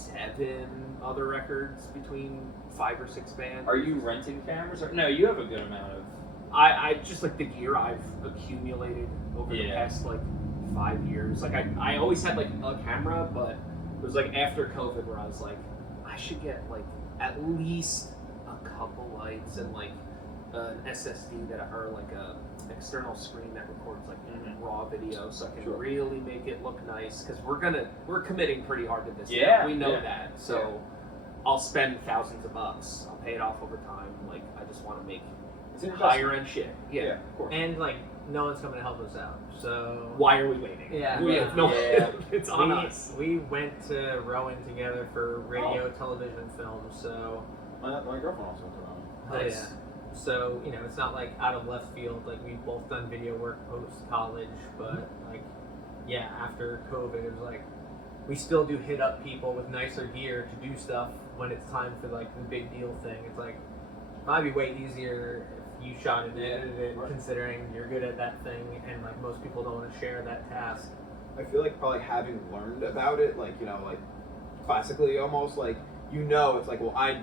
7 other records between 5 or 6 bands. Are you renting cameras? Or no, you have a good amount of. I just like the gear I've accumulated over the Yeah. past like 5 years. Like I always had like a camera, but it was like after COVID where I was like, I should get like at least a couple lights and like an SSD that are like a external screen that records like raw video, so I can Sure. really make it look nice. Because we're committing pretty hard to this. Yeah, now. We know yeah. that. So I'll spend thousands of bucks. I'll pay it off over time. Like I just want to make It's an higher end shit. Yeah. of course. and like no one's coming to help us out. So Why are we waiting? Yeah. We have no. Yeah. It's on us. we went to Rowan together for radio, television, and film. So My girlfriend also went to Rome. Nice. yeah. So it's not like out of left field. Like we've both done video work post college, but like after COVID, it was like we still do hit up people with nicer gear to do stuff when it's time for like the big deal thing. It's like it'd probably be way easier if you shot it and edited it, Right. considering you're good at that thing, and like most people don't want to share that task. I feel like probably having learned about it, like, like classically almost, like, it's like, well, I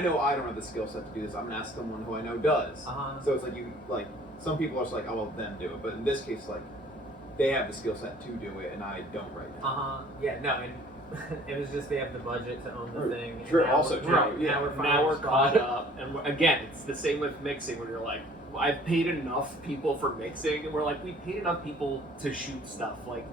know I don't have the skill set to do this. I'm gonna ask someone who I know does. So it's like some people are just like, oh, well, then do it. But in this case, like, they have the skill set to do it, and I don't right now. Yeah, no, and it was just they have the budget to own the thing. and True, now also we're- true, Right. yeah. Now we're caught up, and again, it's the same with mixing. Where you're like, I've paid enough people for mixing, and we're like, we paid enough people to shoot stuff. Like,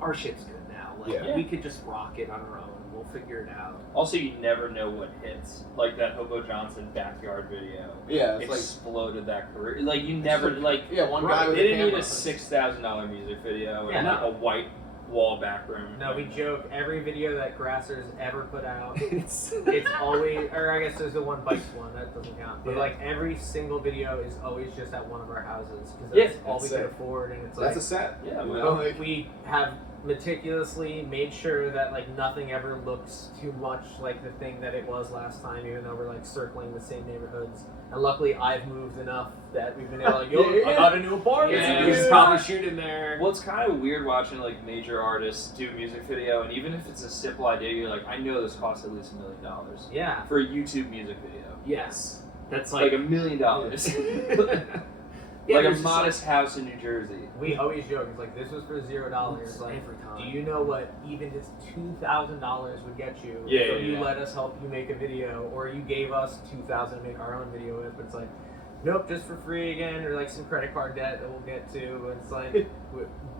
our shit's good now. Like, Yeah. we could just rock it on our own. We'll figure it out. Also, you never know what hits. Like that Hobo Johnson backyard video. Yeah, it's like, Exploded that career. Like you never like. yeah, one guy They with a didn't need camera. a $6,000 music video and Yeah. like a white wall background. No, we joke. Every video that Grasser's ever put out, It's it's always, or I guess there's the one bikes one that doesn't count. But Yeah. like every single video is always just at one of our houses because Yeah, that's all we that's can it. afford, and it's That's like a set. Yeah, You well, know, like, we have meticulously made sure that like nothing ever looks too much like the thing that it was last time, even though we're like circling the same neighborhoods. And luckily, I've moved enough that we've been able to like, yo, I got a new apartment. yeah, Yeah. we should probably shoot in there. well, it's kind of weird watching like major artists do a music video, and even if it's a simple idea, you're like, I know this costs at least $1 million Yeah. for a YouTube music video. Yes, that's Like like $1 million. Yeah, like a there's just, modest house in New Jersey. We always joke. It's like this was for $0. Like, every time. do you know what even just $2,000 would get you? Yeah, So yeah, you yeah. let us help you make a video, or you gave us $2,000 to make our own video with. But it's like, nope, just for free again, or like some credit card debt that we'll get to. And it's like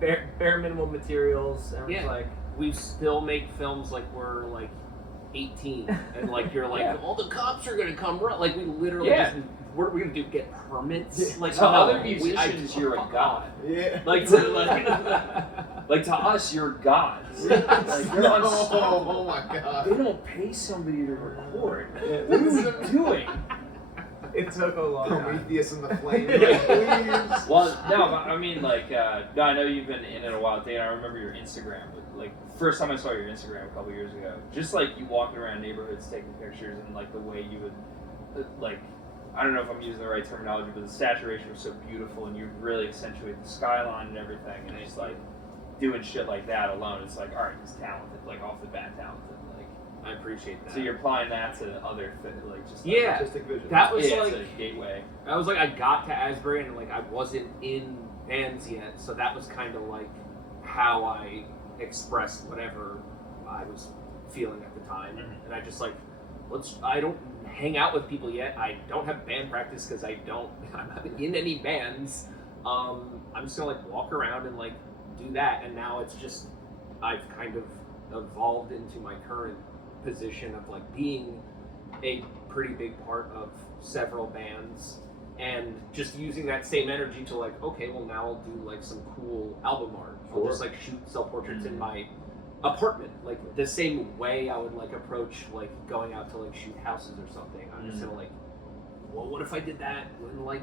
bare minimum materials, and it's Yeah. like, we still make films like we're like 18, and like you're like, Yeah. all the cops are gonna come run. Like we literally Yeah. just, what are we gonna do? Get permits? Like To other no, musicians, you're a god. yeah. Like to like to us, you're gods. Like you're No, unstoppable. oh my god. They don't pay somebody to record. Yeah. What are we doing? it took a long time. Prometheus and the flame. Like, please. Well, no, I mean like, no, I know you've been in it a while, Dana. I remember your Instagram. But, like, first time I saw your Instagram a couple years ago, just like you walking around neighborhoods taking pictures, and like the way you would, like, I don't know if I'm using the right terminology, but the saturation was so beautiful, and you really accentuate the skyline and everything, and just like doing shit like that alone, it's like, all right, he's talented, like off the bat talented, like. I appreciate that. So you're applying that to other like just Yeah. Artistic vision. That was it's like a gateway. I was like, I got to Asbury and like I wasn't in bands yet, so that was kind of like how I expressed whatever I was feeling at the time, and I just like, I don't hang out with people yet. I don't have band practice because I'm not in any bands. I'm just gonna like walk around and like do that, and now it's just I've kind of evolved into my current position of like being a pretty big part of several bands and just using that same energy to like, okay, well now I'll do like some cool album art. I'll just like shoot self-portraits in my apartment, like the same way I would like approach like going out to like shoot houses or something. I'm just gonna like, well, what if I did that when like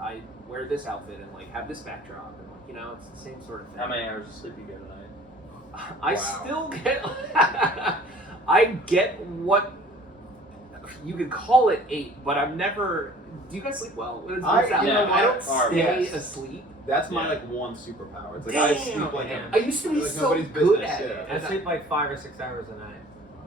I wear this outfit and like have this backdrop and like, you know, it's the same sort of thing. How many hours of sleep you get a night? I still get I get what you could call it 8, but I'm never. Do you guys sleep well? I don't Are, stay yes. asleep. That's my Yeah. like one superpower. It's like I sleep like Damn. I used to be like so nobody's good business, at yeah. it. I sleep like 5 or 6 hours a night.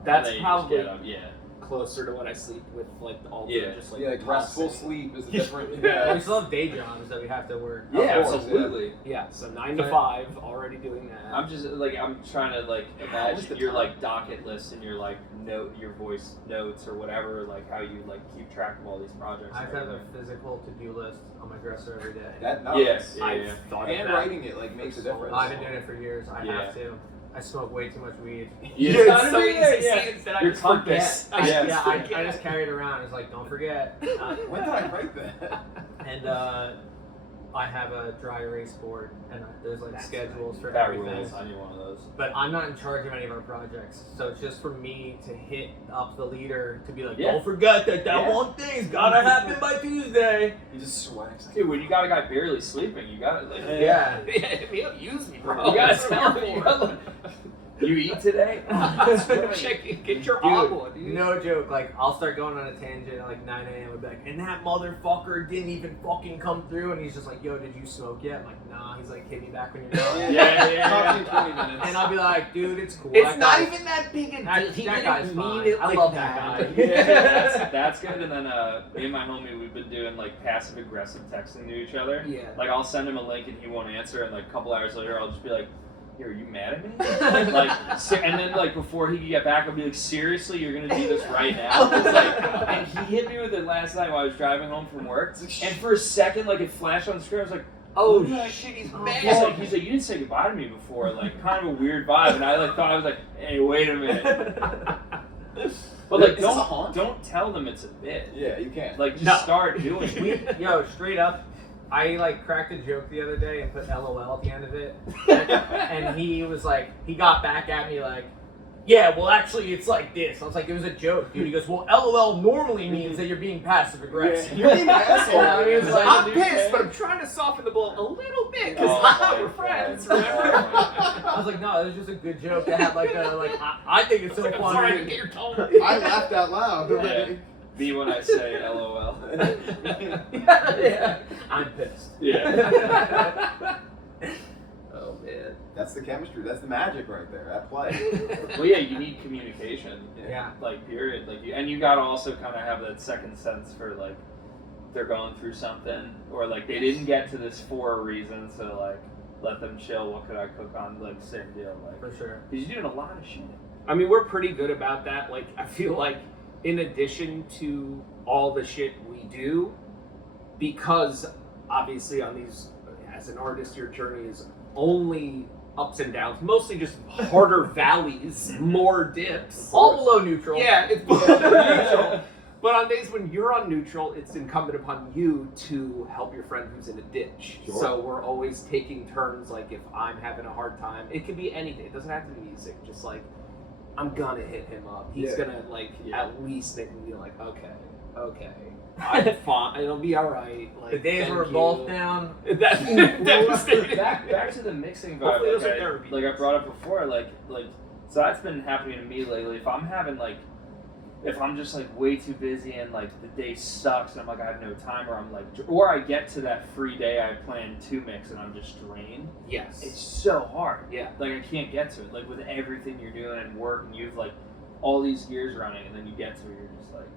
That's And then you just probably get up, yeah. closer to what I sleep with, like all Yeah. the just like yeah, like restful tossing. sleep is a different. Well, we still have day jobs that we have to work. Yeah, Of course, absolutely. Yeah, so 9 to But- 5, already doing that. I'm just like I'm trying to like How was imagine the your time? like docket list and your like your voice notes or whatever, like how you like keep track of all these projects. I have and to have a everything. physical to-do list on my dresser every day. That no, Yes, it's- yeah, I've yeah. thought of and that. writing it like makes a difference. I've been doing it for years. I Yeah. have to. I smoke way too much weed. Yeah, It's gotta so be easy there, to yeah. see it that I Your just forget. compass. I Yes. just I forget. just carry it around. It's like, don't forget. When did I write that? And I have a dry erase board, and there's like That's schedules for That everything. rules. I need one of those. But I'm not in charge of any of our projects, so it's just for me to hit up the leader to be like, Yeah. don't forget that Yeah. one thing's gotta happen by Tuesday. He just swags. Dude, when you got a guy barely sleeping, you gotta like, Yeah. You don't use me, bro. you gotta That's tell him. You gotta, you eat today? Check it. Get your Dude, agua, dude. no joke. Like, I'll start going on a tangent at like 9 a.m. and be like, and that motherfucker didn't even fucking come through. And he's just like, yo, did you smoke yet? I'm like, nah. He's like, hit me back when you're done. Talk to you in 20 minutes. And I'll be like, dude, it's cool. It's That not guy's- even that big a that- deal. He that guy's didn't mean fine. it I like love that. that guy. Yeah, that's good. And then me and my homie, we've been doing like passive aggressive texting to each other. Yeah. Like I'll send him a link and he won't answer, and like a couple hours later, I'll just be like, "Yo, are you mad at me?" Like, and then like before he can get back, I'll be like, "Seriously, you're gonna do this right now?" It's like, and he hit me with it last night while I was driving home from work, and for a second, like it flashed on the screen. I was like, Oh Yeah. shit, he's Oh, mad. he's like, you didn't say goodbye to me before, like kind of a weird vibe, and I like thought I was like, hey, wait a minute, but like Is this a haunt? don't tell them it's a bit, Yeah, you can. like just No. start doing it. Yo, straight up, I like cracked a joke the other day and put LOL at the end of it, and he was like, he got back at me like, yeah, well actually it's like this. I was like, it was a joke, dude. He goes, well, LOL normally means that you're being passive aggressive. You're being an asshole. Yeah, he was like, I'm pissed, but I'm trying to soften the blow a little bit because Oh my we're God. friends. Oh Remember? my God. I was like, no, it was just a good joke to have like a like. I think it's so Like, I'm sorry to funny. get your tone. I laughed out loud. Yeah. Me when I say LOL. Yeah. I'm pissed. Yeah. Oh man. That's the chemistry. That's the magic right there at play. Well, yeah, you need communication. Yeah. Like period. Like and you gotta also kind of have that second sense for like they're going through something or like they didn't get to this for a reason, so like let them chill. What could I cook on? Like same deal. Like For sure. because you're doing a lot of shit. I mean, we're pretty good about that. Like, I feel like in addition to all the shit we do, because obviously on these, as an artist, your journey is only ups and downs, mostly just harder valleys, more dips. All below neutral. Yeah, it's below neutral. But on days when you're on neutral, it's incumbent upon you to help your friend who's in a ditch. Sure. So we're always taking turns. Like if I'm having a hard time, it could be anything. It doesn't have to be music. Just like I'm gonna hit him up. He's Yeah. gonna like Yeah. at least make me be like, okay, I'm fine. It'll be all right. Like The days thank we're you. both down. That's devastating. back to the mixing vibe. Hopefully those are Like therapy. like I brought up before. Like so that's been happening to me lately. If I'm having like. If I'm just like way too busy and like the day sucks and I'm like I have no time or I'm like or I get to that free day I planned to mix and I'm just drained, Yes. it's so hard. Yeah. Like I can't get to it. Like with everything you're doing and work and you've like all these gears running, and then you get to where you're just like,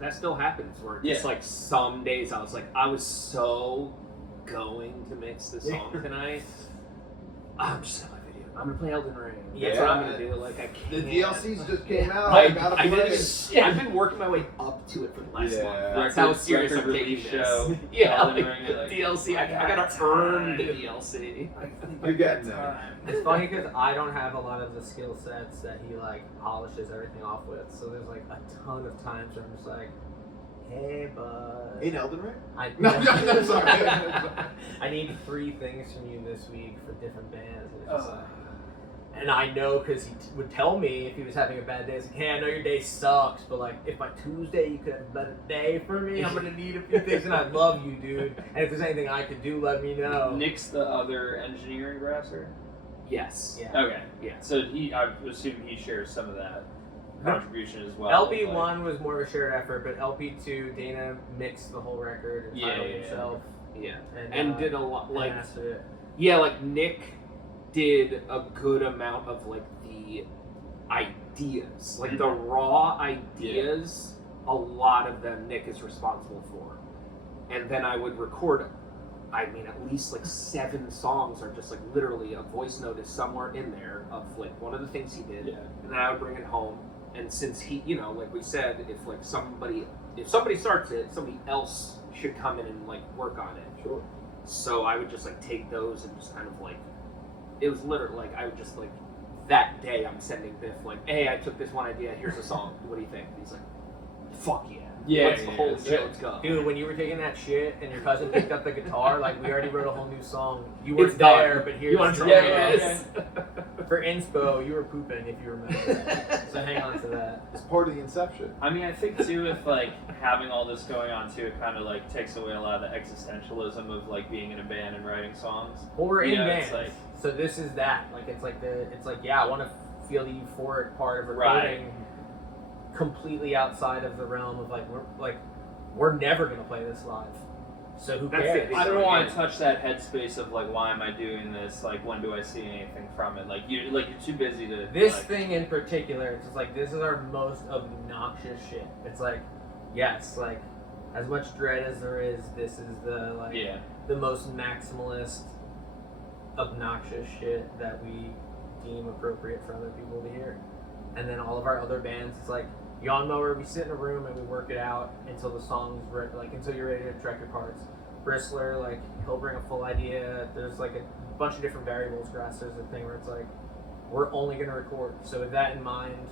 that still happens. Where just like some days I was like, I was so going to mix the song tonight. I'm just gonna play video. I'm gonna play Elden Ring. That's what I'm gonna do. Like I can't. The DLCs just came out. I gotta play. I've been working my way up to it for the last month. That's how Record serious I'm taking release this. show. Yeah, Elden like Ring, the like, DLC. I gotta earn the DLC. You're getting there. It's funny because I don't have a lot of the skill sets that he like polishes everything off with. So there's like a ton of times where I'm just like, hey, bud. In Elden Ring? No, sorry. I need 3 things from you this week for different bands. And, it's just like, and I know because he would tell me if he was having a bad day. It's like, hey, I know your day sucks, but like if by Tuesday you could have a better day for me, I'm gonna need a few things. And I love you, dude. And if there's anything I could do, let me know. Nick's the other engineering grasser? Yes. Yeah. Okay. Yeah. So I assume he shares some of that contribution as well. LP1 was more of a shared effort, but LP2, Dana mixed the whole record and titled himself. Yeah. And did a lot like mastered it. yeah, like Nick did a good amount of like the ideas, like the raw ideas. A lot of them Nick is responsible for, and then I would record. I mean, at least like 7 songs are just like literally a voice note is somewhere in there of like one of the things he did, and then I would bring it home. And since he, you know, like we said, if somebody starts it, somebody else should come in and like work on it. Sure. So I would just like take those and just kind of like, it was literally like I would just like that day I'm sending Biff like, hey, I took this one idea, here's a song. What do you think? And he's like, fuck yeah. Let's go. Dude, when you were taking that shit and your cousin picked up the guitar, like we already wrote a whole new song. You weren't there, but here's the song. For inspo, you were pooping if you remember. So hang on to that. It's part of the inception. I mean, I think too, with like having all this going on too, it kind of like takes away a lot of the existentialism of like being in a band and writing songs. Well, we're in bands, it's like, so this is that. Like it's like yeah, I want to feel the euphoric part of recording. Completely outside of the realm of we're never gonna play this live, so who cares? I don't want to touch that headspace of like, why am I doing this? Like, when do I see anything from it? Like you're too busy to. This thing in particular, it's just like this is our most obnoxious shit. It's like, yes, like as much dread as there is, this is the the most maximalist, obnoxious shit that we deem appropriate for other people to hear. And then all of our other bands, it's like Yawn Mower, we sit in a room and we work it out until the song's until you're ready to track your parts. Bristler, like he'll bring a full idea. There's like a bunch of different variables. Grass, there's a thing where it's like we're only gonna record. So with that in mind,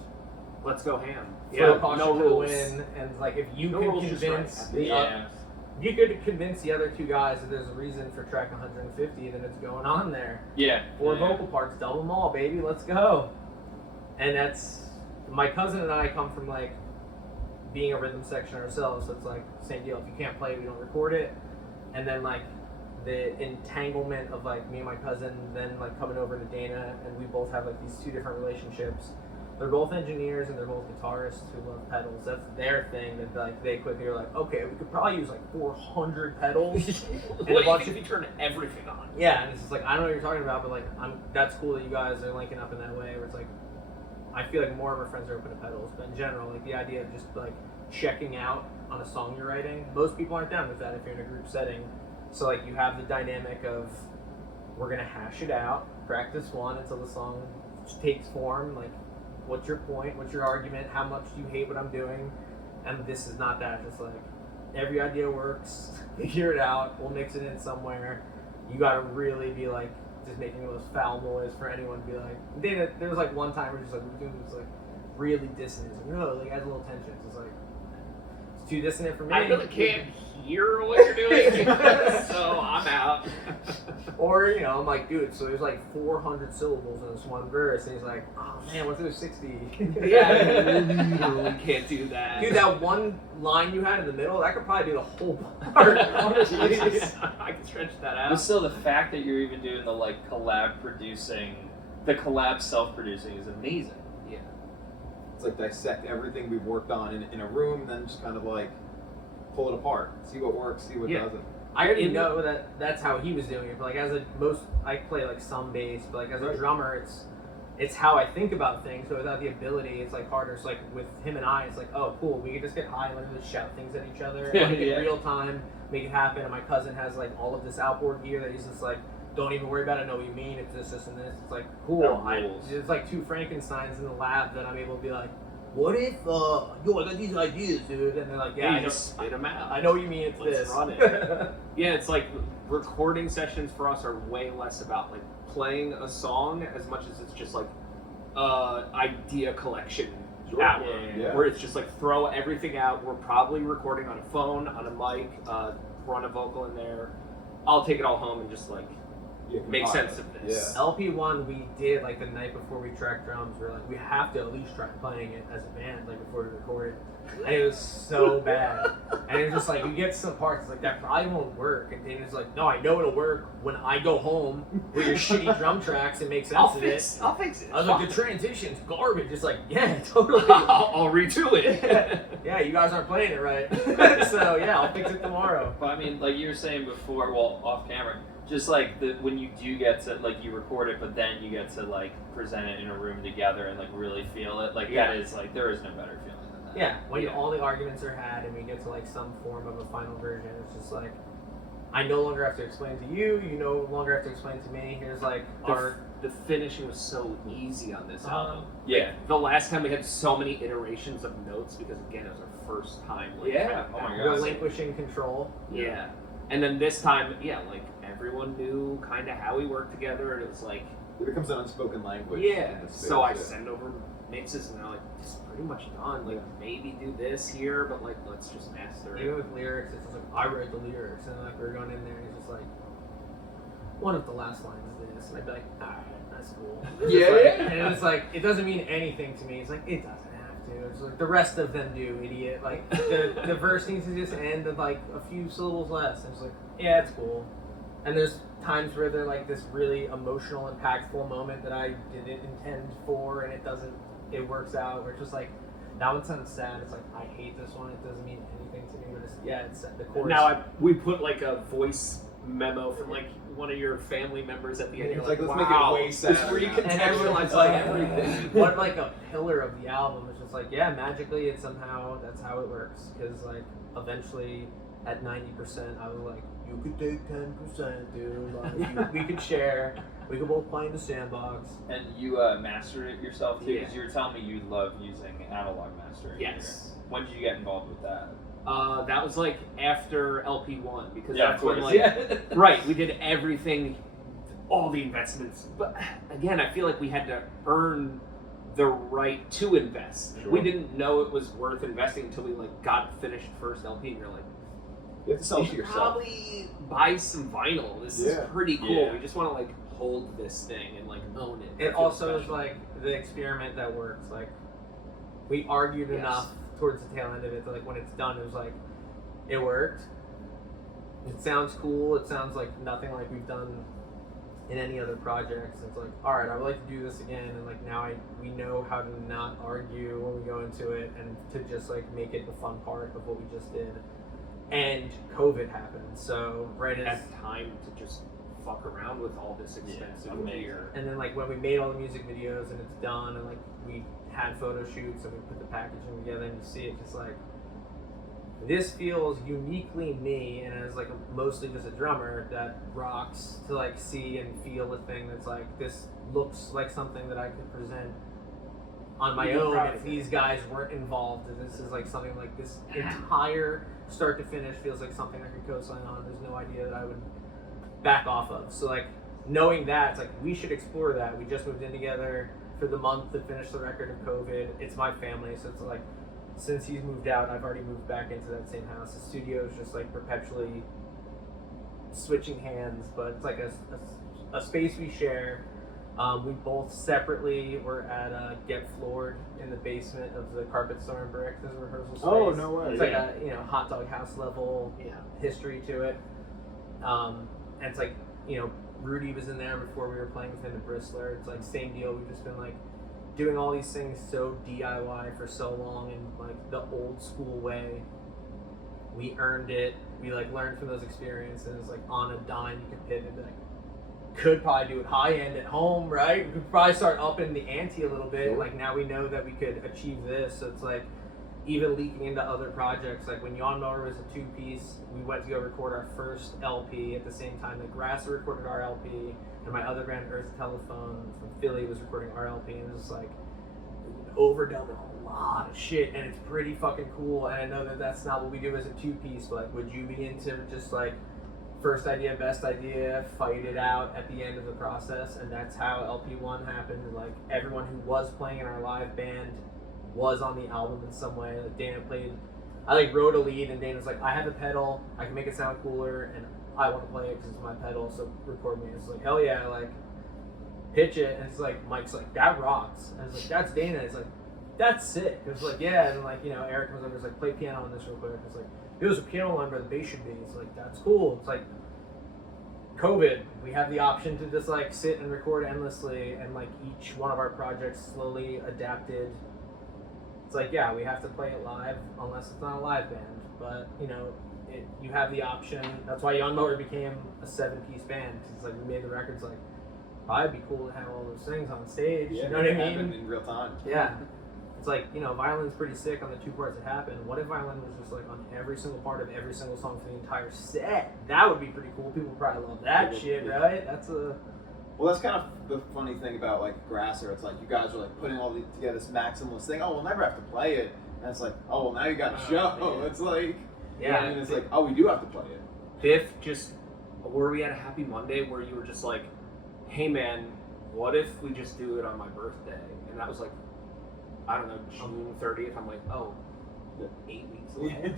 let's go ham. No rules. And like if you no can convince you could convince the other 2 guys that there's a reason for track 150, then it's going on there. 4 vocal parts, double them all, baby. Let's go. And that's, my cousin and I come from like being a rhythm section ourselves, so it's like same deal. If you can't play, we don't record it. And then like the entanglement of like me and my cousin, then like coming over to Dana, and we both have like these 2 different relationships. They're both engineers and they're both guitarists who love pedals. That's their thing. And like they quickly are like, okay, we could probably use like 400 pedals. And a bunch of you turn everything on. Yeah, and it's just like I don't know what you're talking about, but like that's cool that you guys are linking up in that way. Where it's like. I feel like more of our friends are open to pedals, but in general, like the idea of just like checking out on a song you're writing, most people aren't down with that if you're in a group setting. So like you have the dynamic of we're gonna hash it out, practice one until the song takes form. Like, what's your point? What's your argument? How much do you hate what I'm doing? And this is not that. It's like every idea works. Figure it out. We'll mix it in somewhere. You gotta really be like. Just making the most foul noise for anyone to be like. Dana, there was like one time where just like we were doing this like really dissonant. It's like, no, like adds a little tension. It's like it's too dissonant for me. I really can't hear what you're doing, so I'm out. Or I'm like, dude. So there's like 400 syllables in this one verse, and he's like, oh man, what's it 60? Yeah, I literally can't do that. Dude, that one line you had in the middle, that could probably be the whole part. Honestly, I can stretch that out. But still, the fact that you're even doing the like collab self-producing is amazing. Yeah. It's like dissect everything we've worked on in a room, and then just kind of like pull it apart, see what works, see what doesn't. I already know that's how he was doing it. But like I play like some bass, but like as a drummer, it's how I think about things. So without the ability, it's like harder. It's like with him and I, it's like, oh, cool, we can just get high and literally shout things at each other in real time, make it happen. And my cousin has like all of this outboard gear that he's just like, don't even worry about it. I know what you mean. It's this, and this. It's like cool. It's like two Frankensteins in the lab that I'm able to be like, what if, yo, I got these ideas, dude. And they're like, yeah, you just spit them out. I know what you mean. It's Let's this. run it. Yeah, it's like recording sessions for us are way less about like playing a song as much as it's just like idea collection hour, where it's just like throw everything out. We're probably recording on a phone, on a mic, run a vocal in there. I'll take it all home and just like make sense of this. Yeah. LP1 we did like the night before we tracked drums. We were like, we have to at least try playing it as a band like before we recorded. And it was so bad. And it was just like, you get some parts like that probably won't work. And Dana's like, no, I know it'll work when I go home with your shitty drum tracks and make sense I'll of fix it. I'll fix it. I was like, the transition's garbage. It's like, yeah, totally. I'll retool it. Yeah, you guys aren't playing it right. So yeah, I'll fix it tomorrow. But I mean, like you were saying before, well, off camera, just like when you do get to, like, you record it, but then you get to like present it in a room together and like really feel it, like that is like, there is no better feeling than that. Yeah, when all the arguments are had and we get to like some form of a final version, it's just like, I no longer have to explain to you, you no longer have to explain to me. Here's like the finishing was so easy on this album. Yeah. The last time we had so many iterations of notes because again it was our first time. Like, Oh my God. relinquishing control. Yeah. And then this time, like everyone knew kind of how we worked together, and it was like, It becomes an unspoken language. yeah. in this So I space, send over mixes, and they're like, "This is pretty much done. Like maybe do this here, but like let's just master it." Even with lyrics, it's just like, I write the lyrics, and like we're going in there, and it's just like, one of the last lines is this, and I'd be like, alright, that's cool. And it's like, it doesn't mean anything to me. It's like, it doesn't have to. It's like, the rest of them do, idiot. Like, the verse needs to just end with like a few syllables less. And it's like, yeah, it's cool. And there's times where they're like this really emotional, impactful moment that I didn't intend for, and it works out, where it's just like, that one sounds sad. It's like, I hate this one. It doesn't mean anything to me, but it's the chorus. Now we put like a voice memo from like one of your family members at the end. It's You're like, let's wow, make it way sadder this now. recontextualizes like everything. what like a pillar of the album is just like, yeah, magically it's somehow that's how it works, because like eventually at 90% I was like, you could take 10%, dude, like, we could share, we could both play in the sandbox. And you mastered it yourself too, because you were telling me you love using analog mastering. Yes. Here. When did you get involved with that? That was like after LP1 because Yeah, that's of when course. like right, we did everything, all the investments. But again, I feel like we had to earn the right to invest. Sure. We didn't know it was worth investing until we like got finished first LP, and you're like, You have to sell you it to should yourself. probably buy some vinyl. This Yeah. is pretty cool. Yeah. We just want to like hold this thing and like own it. It also is like the experiment that works. Like, we argued enough towards the tail end of it that like when it's done, it was like, it worked. It sounds cool. It sounds like nothing like we've done in any other projects. It's like, all right, I would like to do this again, and like now we know how to not argue when we go into it, and to just like make it the fun part of what we just did. And COVID happened, so we had time to just fuck around with all this expensive gear. And then like when we made all the music videos and it's done, and like we had photo shoots and we put the packaging together, and you see it just like, this feels uniquely me, and as like mostly just a drummer that rocks to like see and feel a thing that's like, this looks like something that I could present on my own if these guys weren't involved. And this is like something like this entire start to finish feels like something I could co-sign on. There's no idea that I would back off of. So like knowing that, it's like, we should explore that. We just moved in together for the month to finish the record of COVID. It's my family, so it's like, since he's moved out, I've already moved back into that same house. The studio is just like perpetually switching hands, but it's like a space we share. We both separately were at Get Floored in the basement of the Carpet Store and Brick. There's a rehearsal space. Oh, no way. It's like a hot dog house level history to it. And it's like, Rudy was in there before we were playing with him in Bristler. It's like same deal. We've just been like doing all these things so DIY for so long in like the old school way. We earned it. We like learned from those experiences. Like on a dime, you could pivot and be like, could probably do it high end at home, right? We could probably start upping the ante a little bit. Sure. Like now we know that we could achieve this. So it's like even leaking into other projects. Like when Yawn Mower was a 2-piece, we went to go record our first LP at the same time that Grasser recorded our LP, and my other band Earth Telephone from Philly was recording our LP, and it was just like overdone a lot of shit, and it's pretty fucking cool. And I know that that's not what we do as a 2-piece, but like, would you be into just like first idea, best idea, fight it out at the end of the process? And that's how LP1 happened. Like everyone who was playing in our live band was on the album in some way. Like Dana played, I like wrote a lead, and Dana's like, I have a pedal, I can make it sound cooler, and I want to play it because it's my pedal, so record me. It's like, hell yeah, like pitch it. And it's like, Mike's like, that rocks. And it's like, that's Dana. It's like, that's sick. It's like, yeah. And like, you know, Eric comes over, it's like, play piano on this real quick. It's like, here's a piano line where the bass should be. It's like, that's cool. It's like COVID, we have the option to just like sit and record endlessly, and like each one of our projects slowly adapted. It's like, yeah, we have to play it live unless it's not a live band, but you know, you have the option. That's why Yawn Mower became a 7-piece band, because it's like we made the records like, probably be cool to have all those things on stage. Yeah, you know what I mean? happen in real time. Yeah. It's like, you know, violin's pretty sick on the 2 parts that happen. What if violin was just like on every single part of every single song for the entire set? That would be pretty cool. People would probably love that shit, right? That's a... Well, that's kind of the funny thing about like Grasser. It's like you guys are like putting all together this maximalist thing. Oh, we'll never have to play it. And it's like, oh, well, now you got a show. It's like, yeah, and it's like, oh, we do have to play it. Biff, just were we at a Happy Monday where you were just like, hey man, what if we just do it on my birthday? And that was like, I don't know, June 30th. I'm like, oh, 8 weeks away.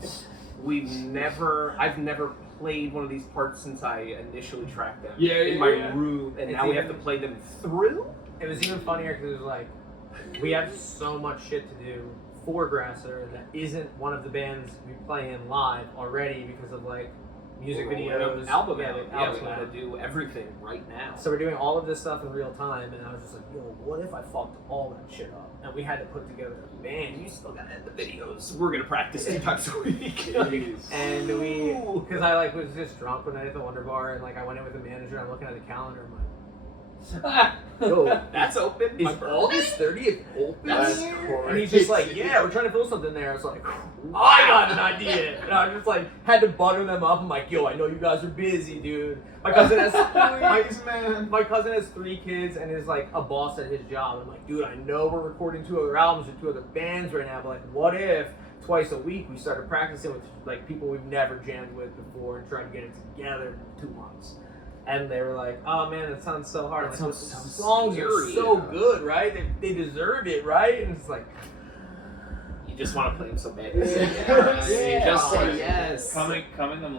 I've never played one of these parts since I initially tracked them in my room, and now we have to play them through? It was even funnier because it was like, we have so much shit to do for Grasser that isn't one of the bands we play in live already because of like music videos, album yeah, out. the Yeah, album we gotta out. do everything right now. So we're doing all of this stuff in real time, and I was just like, yo, what if I fucked all that shit up? And we had to put together a band. You still gotta edit the videos. We're gonna practice 2 times a week. And we, because I like was just drunk one night at the Wonder Bar, and like I went in with the manager, I'm looking at the calendar, I'm like, yo, That's open. is August 30th open? That's here? crazy. And he's just like, yeah, we're trying to fill something there. I was like, I got an idea. And I just like had to butter them up. I'm like, yo, I know you guys are busy, dude. My cousin has Nice, man. my cousin has 3 kids and is like a boss at his job. I'm like, dude, I know we're recording 2 other albums with 2 other bands right now, but like, what if twice a week we started practicing with like people we've never jammed with before and trying to get it together in 2 months? And they were like, oh man, it sounds so hard. That Like, sounds the so songs are scary. so good, right? They deserve it, right? And it's like, You just want to play them so bad. You say Yeah. yes. You just say Yeah. yes. Coming them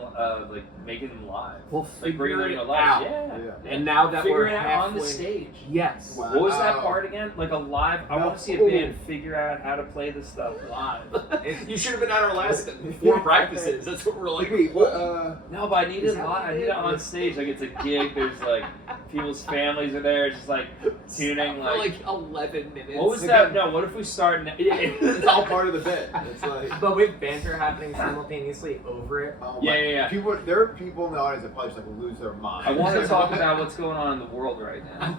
like making them live. We'll Like bringing them figure to it life. out. Yeah. And now that Figure we're it out on the halfway- stage. Yes. Wow. What was that part again? Like a live. I want to see a No. band figure out how to play this stuff live. You should have been at our last 4 practices. That's what we're like. Wait, what, No, but I need Is it that live. what I it need it on is? stage. Like it's a gig. There's like people's families are there, just like tuning. For Like 11 minutes. what was that? No, what if we start? it's all part of the bit. It's like, but with banter happening simultaneously over it. oh Yeah, my- yeah, yeah. People, there are people in the audience that probably just like lose their mind. I want to talk about what's going on in the world right now.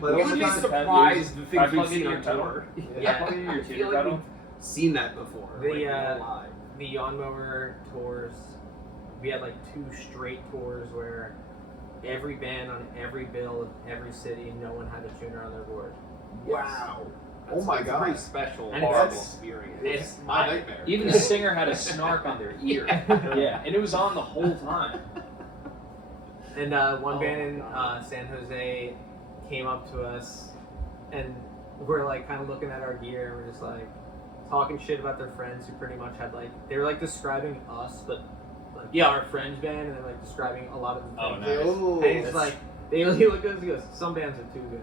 But You also would be kind of- surprised the Have things you we've plugged in seen your on pedal? tour. Yeah, plug in your I tuner feel like pedal. we've seen that before. The, like, uh, The Yawn Mower tours, we had like 2 straight tours where every band on every bill of every city, no one had a tuner on their board. Wow. That's- Oh my it's God. a pretty special, And horrible it's- experience. It's my nightmare. Even the singer had a snark on their ear. Yeah, and it was on the whole time. And one Oh, band in God. San Jose came up to us, and we're like kind of looking at our gear, and we're just like talking shit about their friends who pretty much had like, they were like describing us, but like, yeah, our friends band, and they're like describing a lot of the Oh, things. nice. Oh, And he's that's- like, he looked at us, he goes, some bands are too good.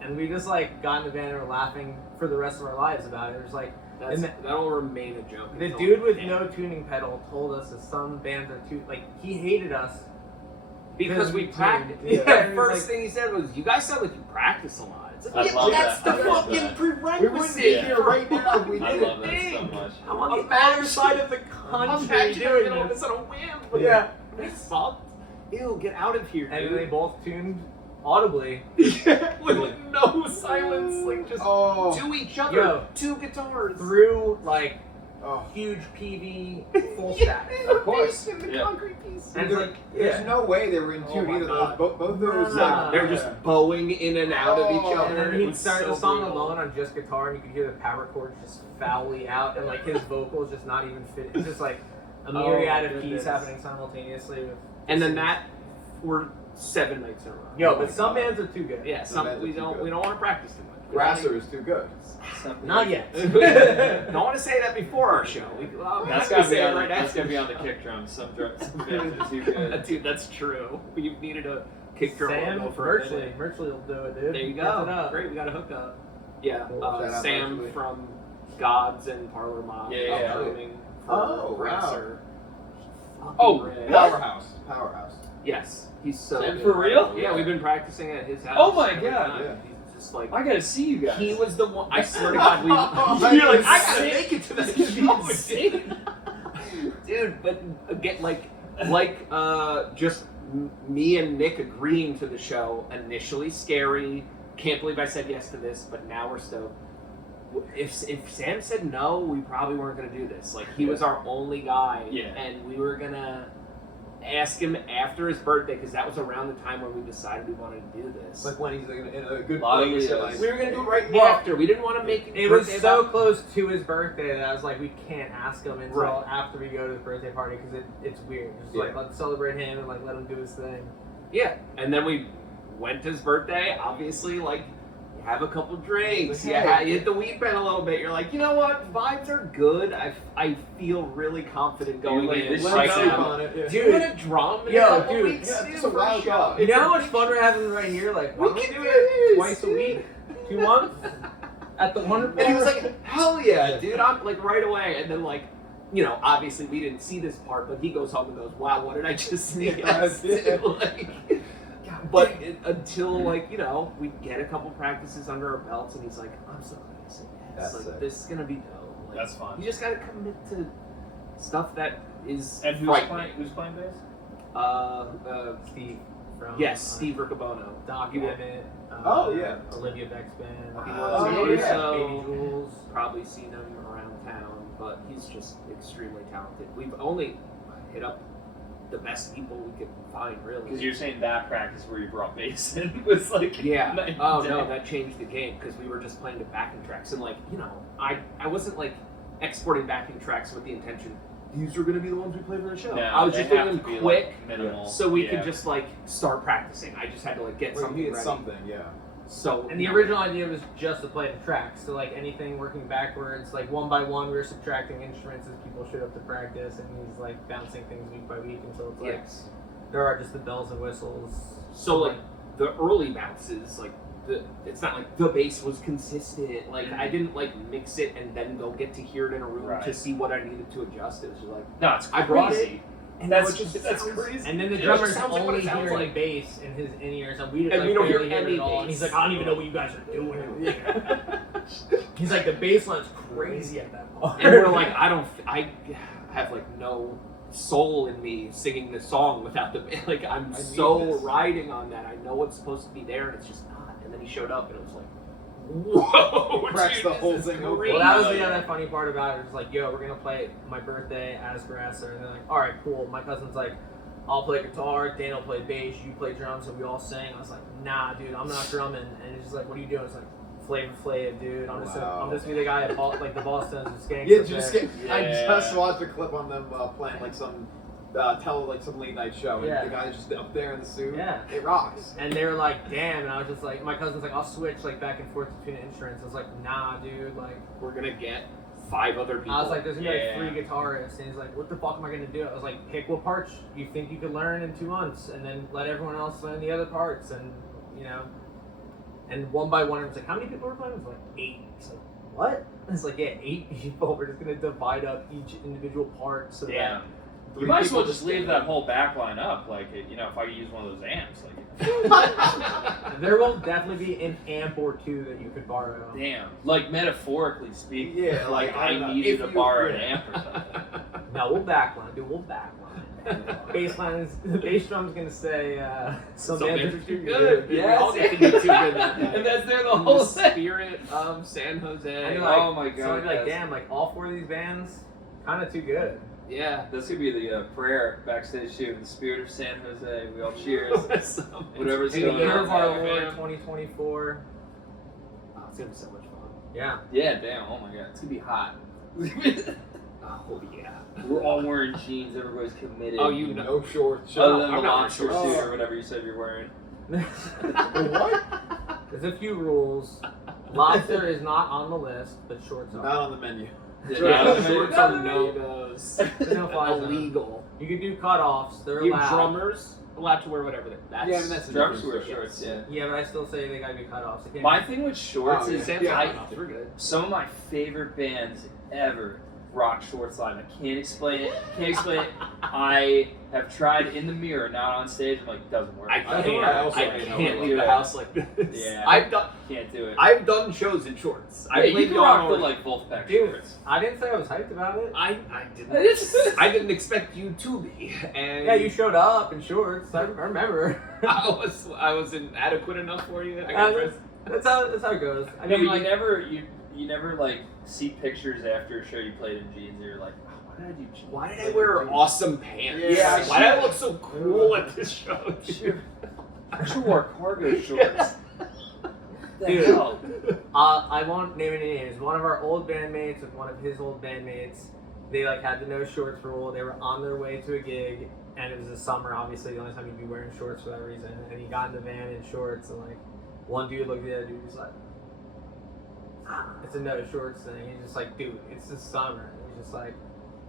And we just like got in the band and were laughing for the rest of our lives about it. It was like, That's, and that'll remain a joke. the until dude with the no end. tuning pedal told us that some bands are too, like, he hated us. Because we tuned. practice. Yeah. The And he's first like- thing he said was, "You guys sound like you practice a lot." It's like, I yeah, love that's that. the I love fucking that. We wouldn't prerequisite. be Yeah. here right now if we I did love that so much. I'm on the other side of the I'm country actually doing doing this. this on a whim. Yeah. We fucked. ew, get out of here, And dude. then they both tuned audibly. Yeah, with no silence, like just Oh. to each other, Yo. 2 guitars. Through like Oh. huge PV full stack. Of course. In the Yeah. concrete piece. And it's like, There's yeah. no way they were in Oh tune my either. God. Both those Nah. They're just bowing in and out of each Oh. other. And then It he'd was start so the song brutal. alone on just guitar, and you could hear the power chords just foully out, and like his vocals just not even fit. It's just like a Oh, myriad my of keys goodness. happening simultaneously. With And then that were 7 nights in a row. Yo, Oh my but some God. bands are too good. Yeah, Some some we bands are too don't good. we don't want to practice too much. Grasser is too good. Not yet. Don't want to say that before our show. I'm That's happy to gotta be say it on. right That's after. gotta be on the kick drum. Some bands are too good. Dude, that's true. We've needed a kick drum Sam, logo for a virtually minute. will do it, dude. There you Gets it go. up. Great, we got a hookup. Yeah, Cool. Shout out Sam Virtually. from Gods and Parlor Mob. Yeah. drumming for Oh, wow. Grasser. Oh, Fucking rad. Powerhouse. Yes, he's so Sam, good. for real? Yeah, we've been practicing at his house. Oh my every God. time. Yeah. He's just like I gotta see you guys. he was the one. I swear to God, we. You're You're like, like, I gotta sick. make it to this He's show, sick. dude. But again, just me and Nick agreeing to the show. Initially scary. Can't believe I said yes to this, but now we're stoked. If Sam said no, we probably weren't gonna do this. Like he was our only guy, Yeah. and we were gonna ask him after his birthday because that was around the time when we decided we wanted to do this. Like when he's like in a good Lot of place. Leos. Like, we were gonna do it right Well, after. We didn't want to make It was birthday so about- close to his birthday that I was like, we can't ask him until Right. after we go to his birthday party because it's weird. Just like Yeah. let's celebrate him and like let him do his thing. Yeah, and then we went to his birthday. Obviously, like you have a couple drinks, Like, yeah, hey. you hit the weed pen a little bit. You're like, you know what? Vibes are good. I feel really confident going like, in. this let Like, him strikes sleep you. on it. Yeah. doing a drum in Yo, a couple dude, weeks. yeah, dude, it's a for wild show. thought. You It's know a how much big fun we're show. having right here? Like, why We don't we can do do it this. twice a week, 2 months at the Wonder And he was Bar? like, hell yeah, dude. I'm like right away. And then like, you know, obviously we didn't see this part, but he goes home and goes, wow, what did I just sneak Yeah, us yeah. to? Like, but until like, you know, we get a couple practices under our belts and he's like, I'm so glad I said yes. That's Like sick. this is gonna be dope. Like, That's fun. you just gotta commit to stuff that is And who's frightening. playing bass? Steve from Yes, Steve Riccobono. Doc He wa- Emmett. Oh, yeah. Olivia Beck's band. He Oh, was yeah. Russo. Baby Jules. Probably seen him around town, but he's just extremely talented. We've only hit up the best people we could find, really. Because you're saying that practice where you brought bass in was like Yeah. night and Oh day. no, that changed the game because we were just playing to backing tracks and like you know, I wasn't like exporting backing tracks with the intention these are gonna be the ones we play for the show. No, I was they just doing have them to be, quick like, minimal. so we Yeah. could just like start practicing. I just had to like get Well, something you get ready. something, yeah. So And the original idea was just to play the tracks. So like anything working backwards, like one by one, we were subtracting instruments as people showed up to practice, and he's like bouncing things week by week until it's like yes. there are just the bells and whistles. So like the early bounces, like it's not like the bass was consistent. Like I didn't like mix it and then go get to hear it in a room to Right. see what I needed to adjust. It was just like No, it's I brought crazy. and That's now it just that's sounds- crazy. And then the It drummer's just sounds like what it only sounds hearing like. bass in his in-ears, and we just And like we don't barely hear hear any it all. And bass. he's like, I don't even know what you guys are doing. He's like, the bass line's crazy at that part. And we're like, I have like no soul in me singing this song without the like I'm I need so this. riding on that. I know it's supposed to be there and it's just not. And then he showed up and it was like, whoa, Cracks dude, the this whole is thing open. crazy. Well, that was Oh, the yeah. other funny part about it. It was like, yo, we're gonna play my birthday as Grasser, and they're like, all right, cool. My cousin's like, I'll play guitar, Dan will play bass, you play drums, and we all sing. I was like, nah, dude, I'm not drumming. And he's just like, what are you doing? It's like, Flavor Flav, dude. I'm just Wow. I'm just be the guy at like the Boston's and Skanks. Yeah, up just there. get, I just watched a clip on them playing like some some late night show, and Yeah. the guy's just up there in the suit. Yeah. It rocks. And they were like, damn, and I was just like, my cousin's like, I'll switch like back and forth between instruments. I was like, nah, dude, like, We're gonna get 5 other people. I was like, there's gonna be Yeah. like 3 guitarists, and he's like, what the fuck am I gonna do? I was like, pick what parts you think you could learn in 2 months, and then let everyone else learn the other parts, and you know. And one by one, I was like, how many people are playing? It was like 8. It's like, what? It's like, yeah, 8 people. We're just gonna divide up each individual part so Yeah. that. You might as well people just just leave stand that there. whole back line up. Like, you know, if I could use one of those amps, like, There will definitely be an amp or 2 that you could borrow. damn. Like, metaphorically speaking. Yeah, Like, I I don't know. need you If to you- borrow yeah. an amp or something. No, we'll backline, dude. We'll backline. The bass drum's gonna say, some bands are too good. good. We all get to be too good that day. And that's there the In whole the thing. spirit of San Jose. And you're like, Oh my so God, I'd be like, yes. damn, like all 4 of these bands, kind of too good. Yeah. This could be the prayer backstage too. In the spirit of San Jose, we all cheers. Whatever's In the going year on of our there, Lord, man. 2024. Oh, it's gonna be so much fun. Yeah. Yeah, damn. Oh my God, it's gonna be hot. Oh yeah. We're all wearing jeans. Everybody's committed. Oh, you know. No shorts. Other than the I'm not monster wearing suit shorts. or whatever you said you're wearing. What? There's a few rules. Lobster is not on the list, but shorts Not are. on the menu. Shorts are no-nos. There's no fly zone. Illegal. You can do cutoffs. They're You allowed. drummers allowed to wear whatever. That's Yeah, I mean, that's the Drummers difference. wear shorts, yeah. Yeah, but I still say they gotta be cutoffs. They can't My thing with shorts Oh, is Sam's Yeah. cutoffs. We're good. some of my favorite bands ever rock shorts live. I can't explain it. I have tried in the mirror, not on stage. I'm like, doesn't work. I I can't. also I hate can't how leave the it- house like this. Yeah. I've can't do it. done shows in shorts. Yeah, I you played can rock the piano. like Wolfpack Dude. shorts. I didn't say I was hyped about it. I didn't. It's- I didn't expect you to be. And Yeah, you showed up in shorts. I remember. I was inadequate enough for you. I got dressed. That's how it goes. I No, mean, but like, you never like see pictures after a show you played in jeans and you're like, oh, why did I do jeans? Why did I wear awesome pants? Yeah, Why did I look so cool at this show? I should wear cargo shorts. The Dude. hell? I won't name any names. One of our old bandmates with one of his old bandmates, they like had the no shorts rule. They were on their way to a gig, and it was the summer. Obviously, the only time you'd be wearing shorts for that reason. And he got in the van in shorts, and like one dude looked at the other dude, he's like, "It's a no shorts thing." He's just like, "Dude, it's the summer." And he's just like,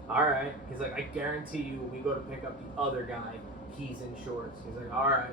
"All right." He's like, "I guarantee you, when we go to pick up the other guy, he's in shorts." He's like, "All right."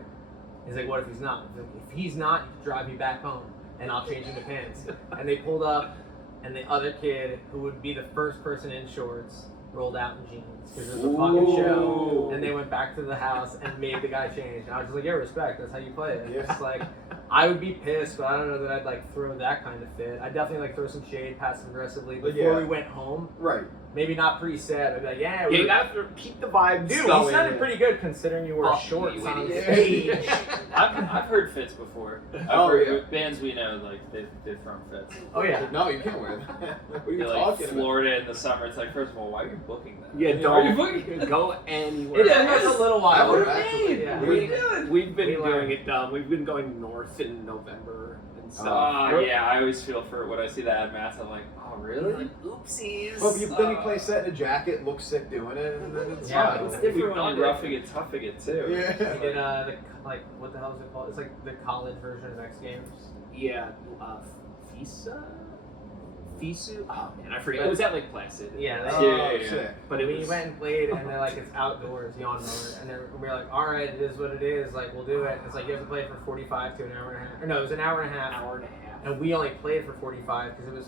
He's like, "What if he's not?" He's like, "If he's not, you can drive me back home, and I'll change into pants." And they pulled up, and the other kid, who would be the first person in shorts, rolled out in jeans because it was a fucking show. Ooh. And they went back to the house and made the guy change. And I was just like, "Yeah, respect. That's how you play it." Yeah. It's just like, I would be pissed, but I don't know that I'd like throw that kind of fit. I'd definitely like throw some shade passive aggressively before Yeah. we went home. Right. Maybe not pre-set. I'd be like, "Yeah, Yeah, we you gotta keep the vibes dude, going. we sounded pretty good considering you wore Fuck shorts you, on idiot. stage." I've heard fits before. I've Oh, heard yeah. with bands we know, like they've thrown fits. Oh yeah. No, you can't wear that. Like, what are you You're like talking about? Florida in the summer. It's like, first of all, why are you booking that? Yeah, Are you don't booking? go anywhere. It took us a little I while. would actually. Yeah. We've been We doing learned. it dumb. We've been going north in November and stuff. Yeah, I always feel for it when I see the ad mats. I'm like, oh really? Like, oopsies. Well, then you play set in a jacket, look sick doing it, and then it's Yeah, fine. It's We've different when done you're it. roughing it, toughing it too. We Yeah. did what the hell is it called? It's like the college version of X Games. Yeah, Fisu? Oh man, I forget. It was at Lake Placid. Yeah, Oh, Yeah. sick. But it we was. went and played, and they're like, it's outdoors, yawn mower, and we were like, all right, it is what it is. Like, we'll do it. It's like you have to play for 45 to an hour and a half. Or no, it was an hour and a half, hour and a half. and we only played for 45 because it was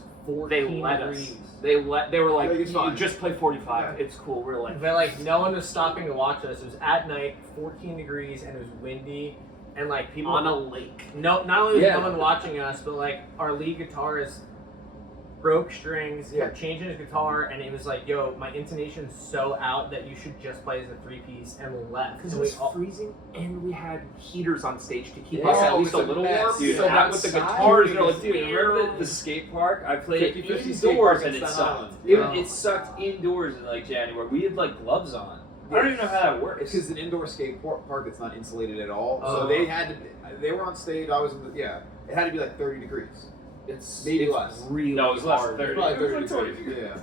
They 14 let degrees. us. They were like, I think it's you fine. just play 45. Yeah. It's cool. We're like, But like, no one was stopping to watch us. It was at night, 14 degrees, and it was windy, and like people on a lake. No, not only was Yeah. no one watching us, but like our lead guitarist broke strings, Yeah. kept changing his guitar, and it was like, "Yo, my intonation's so out that you should just play as a 3-piece," and left. Because it And we was all- freezing, and we had heaters on stage to keep Yeah, us at it least a was a little mess. warm. Dude, so that with the outside, guitars, they're like, dude, dude, remember the skate park? I played 50-50 skate indoors park and in it Staten sucked. Island. Yeah. It sucked indoors in like January. We had like gloves on. I don't even know how that works. It's because an indoor skate park that's not insulated at all. Oh. So they were on stage. I was in the, yeah. It had to be like 30 degrees. It's Maybe it's less. really No, it was less than hard. 30. Probably It was 30 like degrees. 20. Yeah.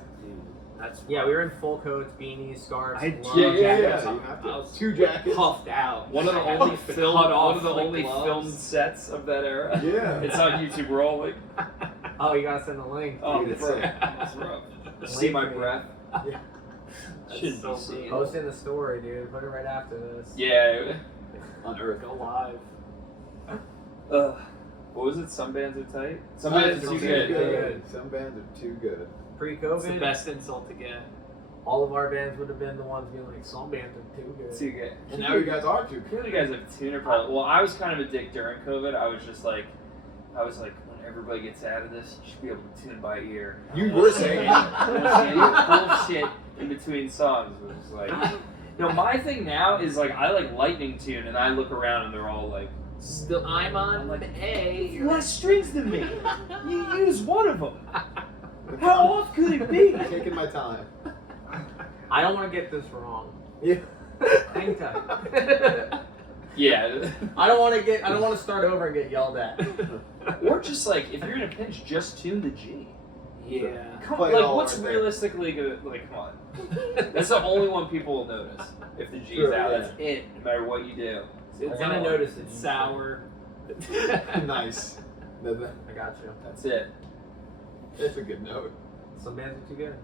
That's Yeah, we were in full coats, beanies, scarves, I gloves. Yeah, Yeah, yeah, yeah. You have to. I was 2 jackets. puffed out. One of the I had, only like, the film, cut off, one of the like, only gloves. filmed sets of that era. Yeah. It's on YouTube rolling. Oh, you gotta send the link. Oh, Dude, it's it's rough. sick. It's rough. Link See my me. breath. That's Shouldn't so be seen. brutal. Post in the story, dude. Put it right after this. Yeah. On Earth. Go live. What was it? Some bands are tight. Some Some bands are too good. Some bands are too good. It's the Pre-COVID, best insult to get. all of our bands would have been the ones being like, "Some bands are too good." Too good. And now you guys are too You good. guys have tuner problems. Well, I was kind of a dick during COVID. I was like, when everybody gets out of this, you should be able to tune by ear. You were saying. Bullshit in between songs was like, No, my thing now is like I like lightning tune, and I look around and they're all like, Still, I'm on like, A. less strings than me. You use one of them. How off could it be? Taking my time. I don't want to get this wrong. Yeah. Hang tight. Yeah. I don't want to start over and get yelled at. Or just like if you're in a pinch, just tune the G. Yeah. Come Play on, it like all what's right there. realistically gonna like? Come on. That's the only one people will notice. If the G's True, out, yeah. that's it. No matter what you do. I'm gonna notice it. It's sour. Nice. I got you. That's it. It's a good note. Some bands are too good.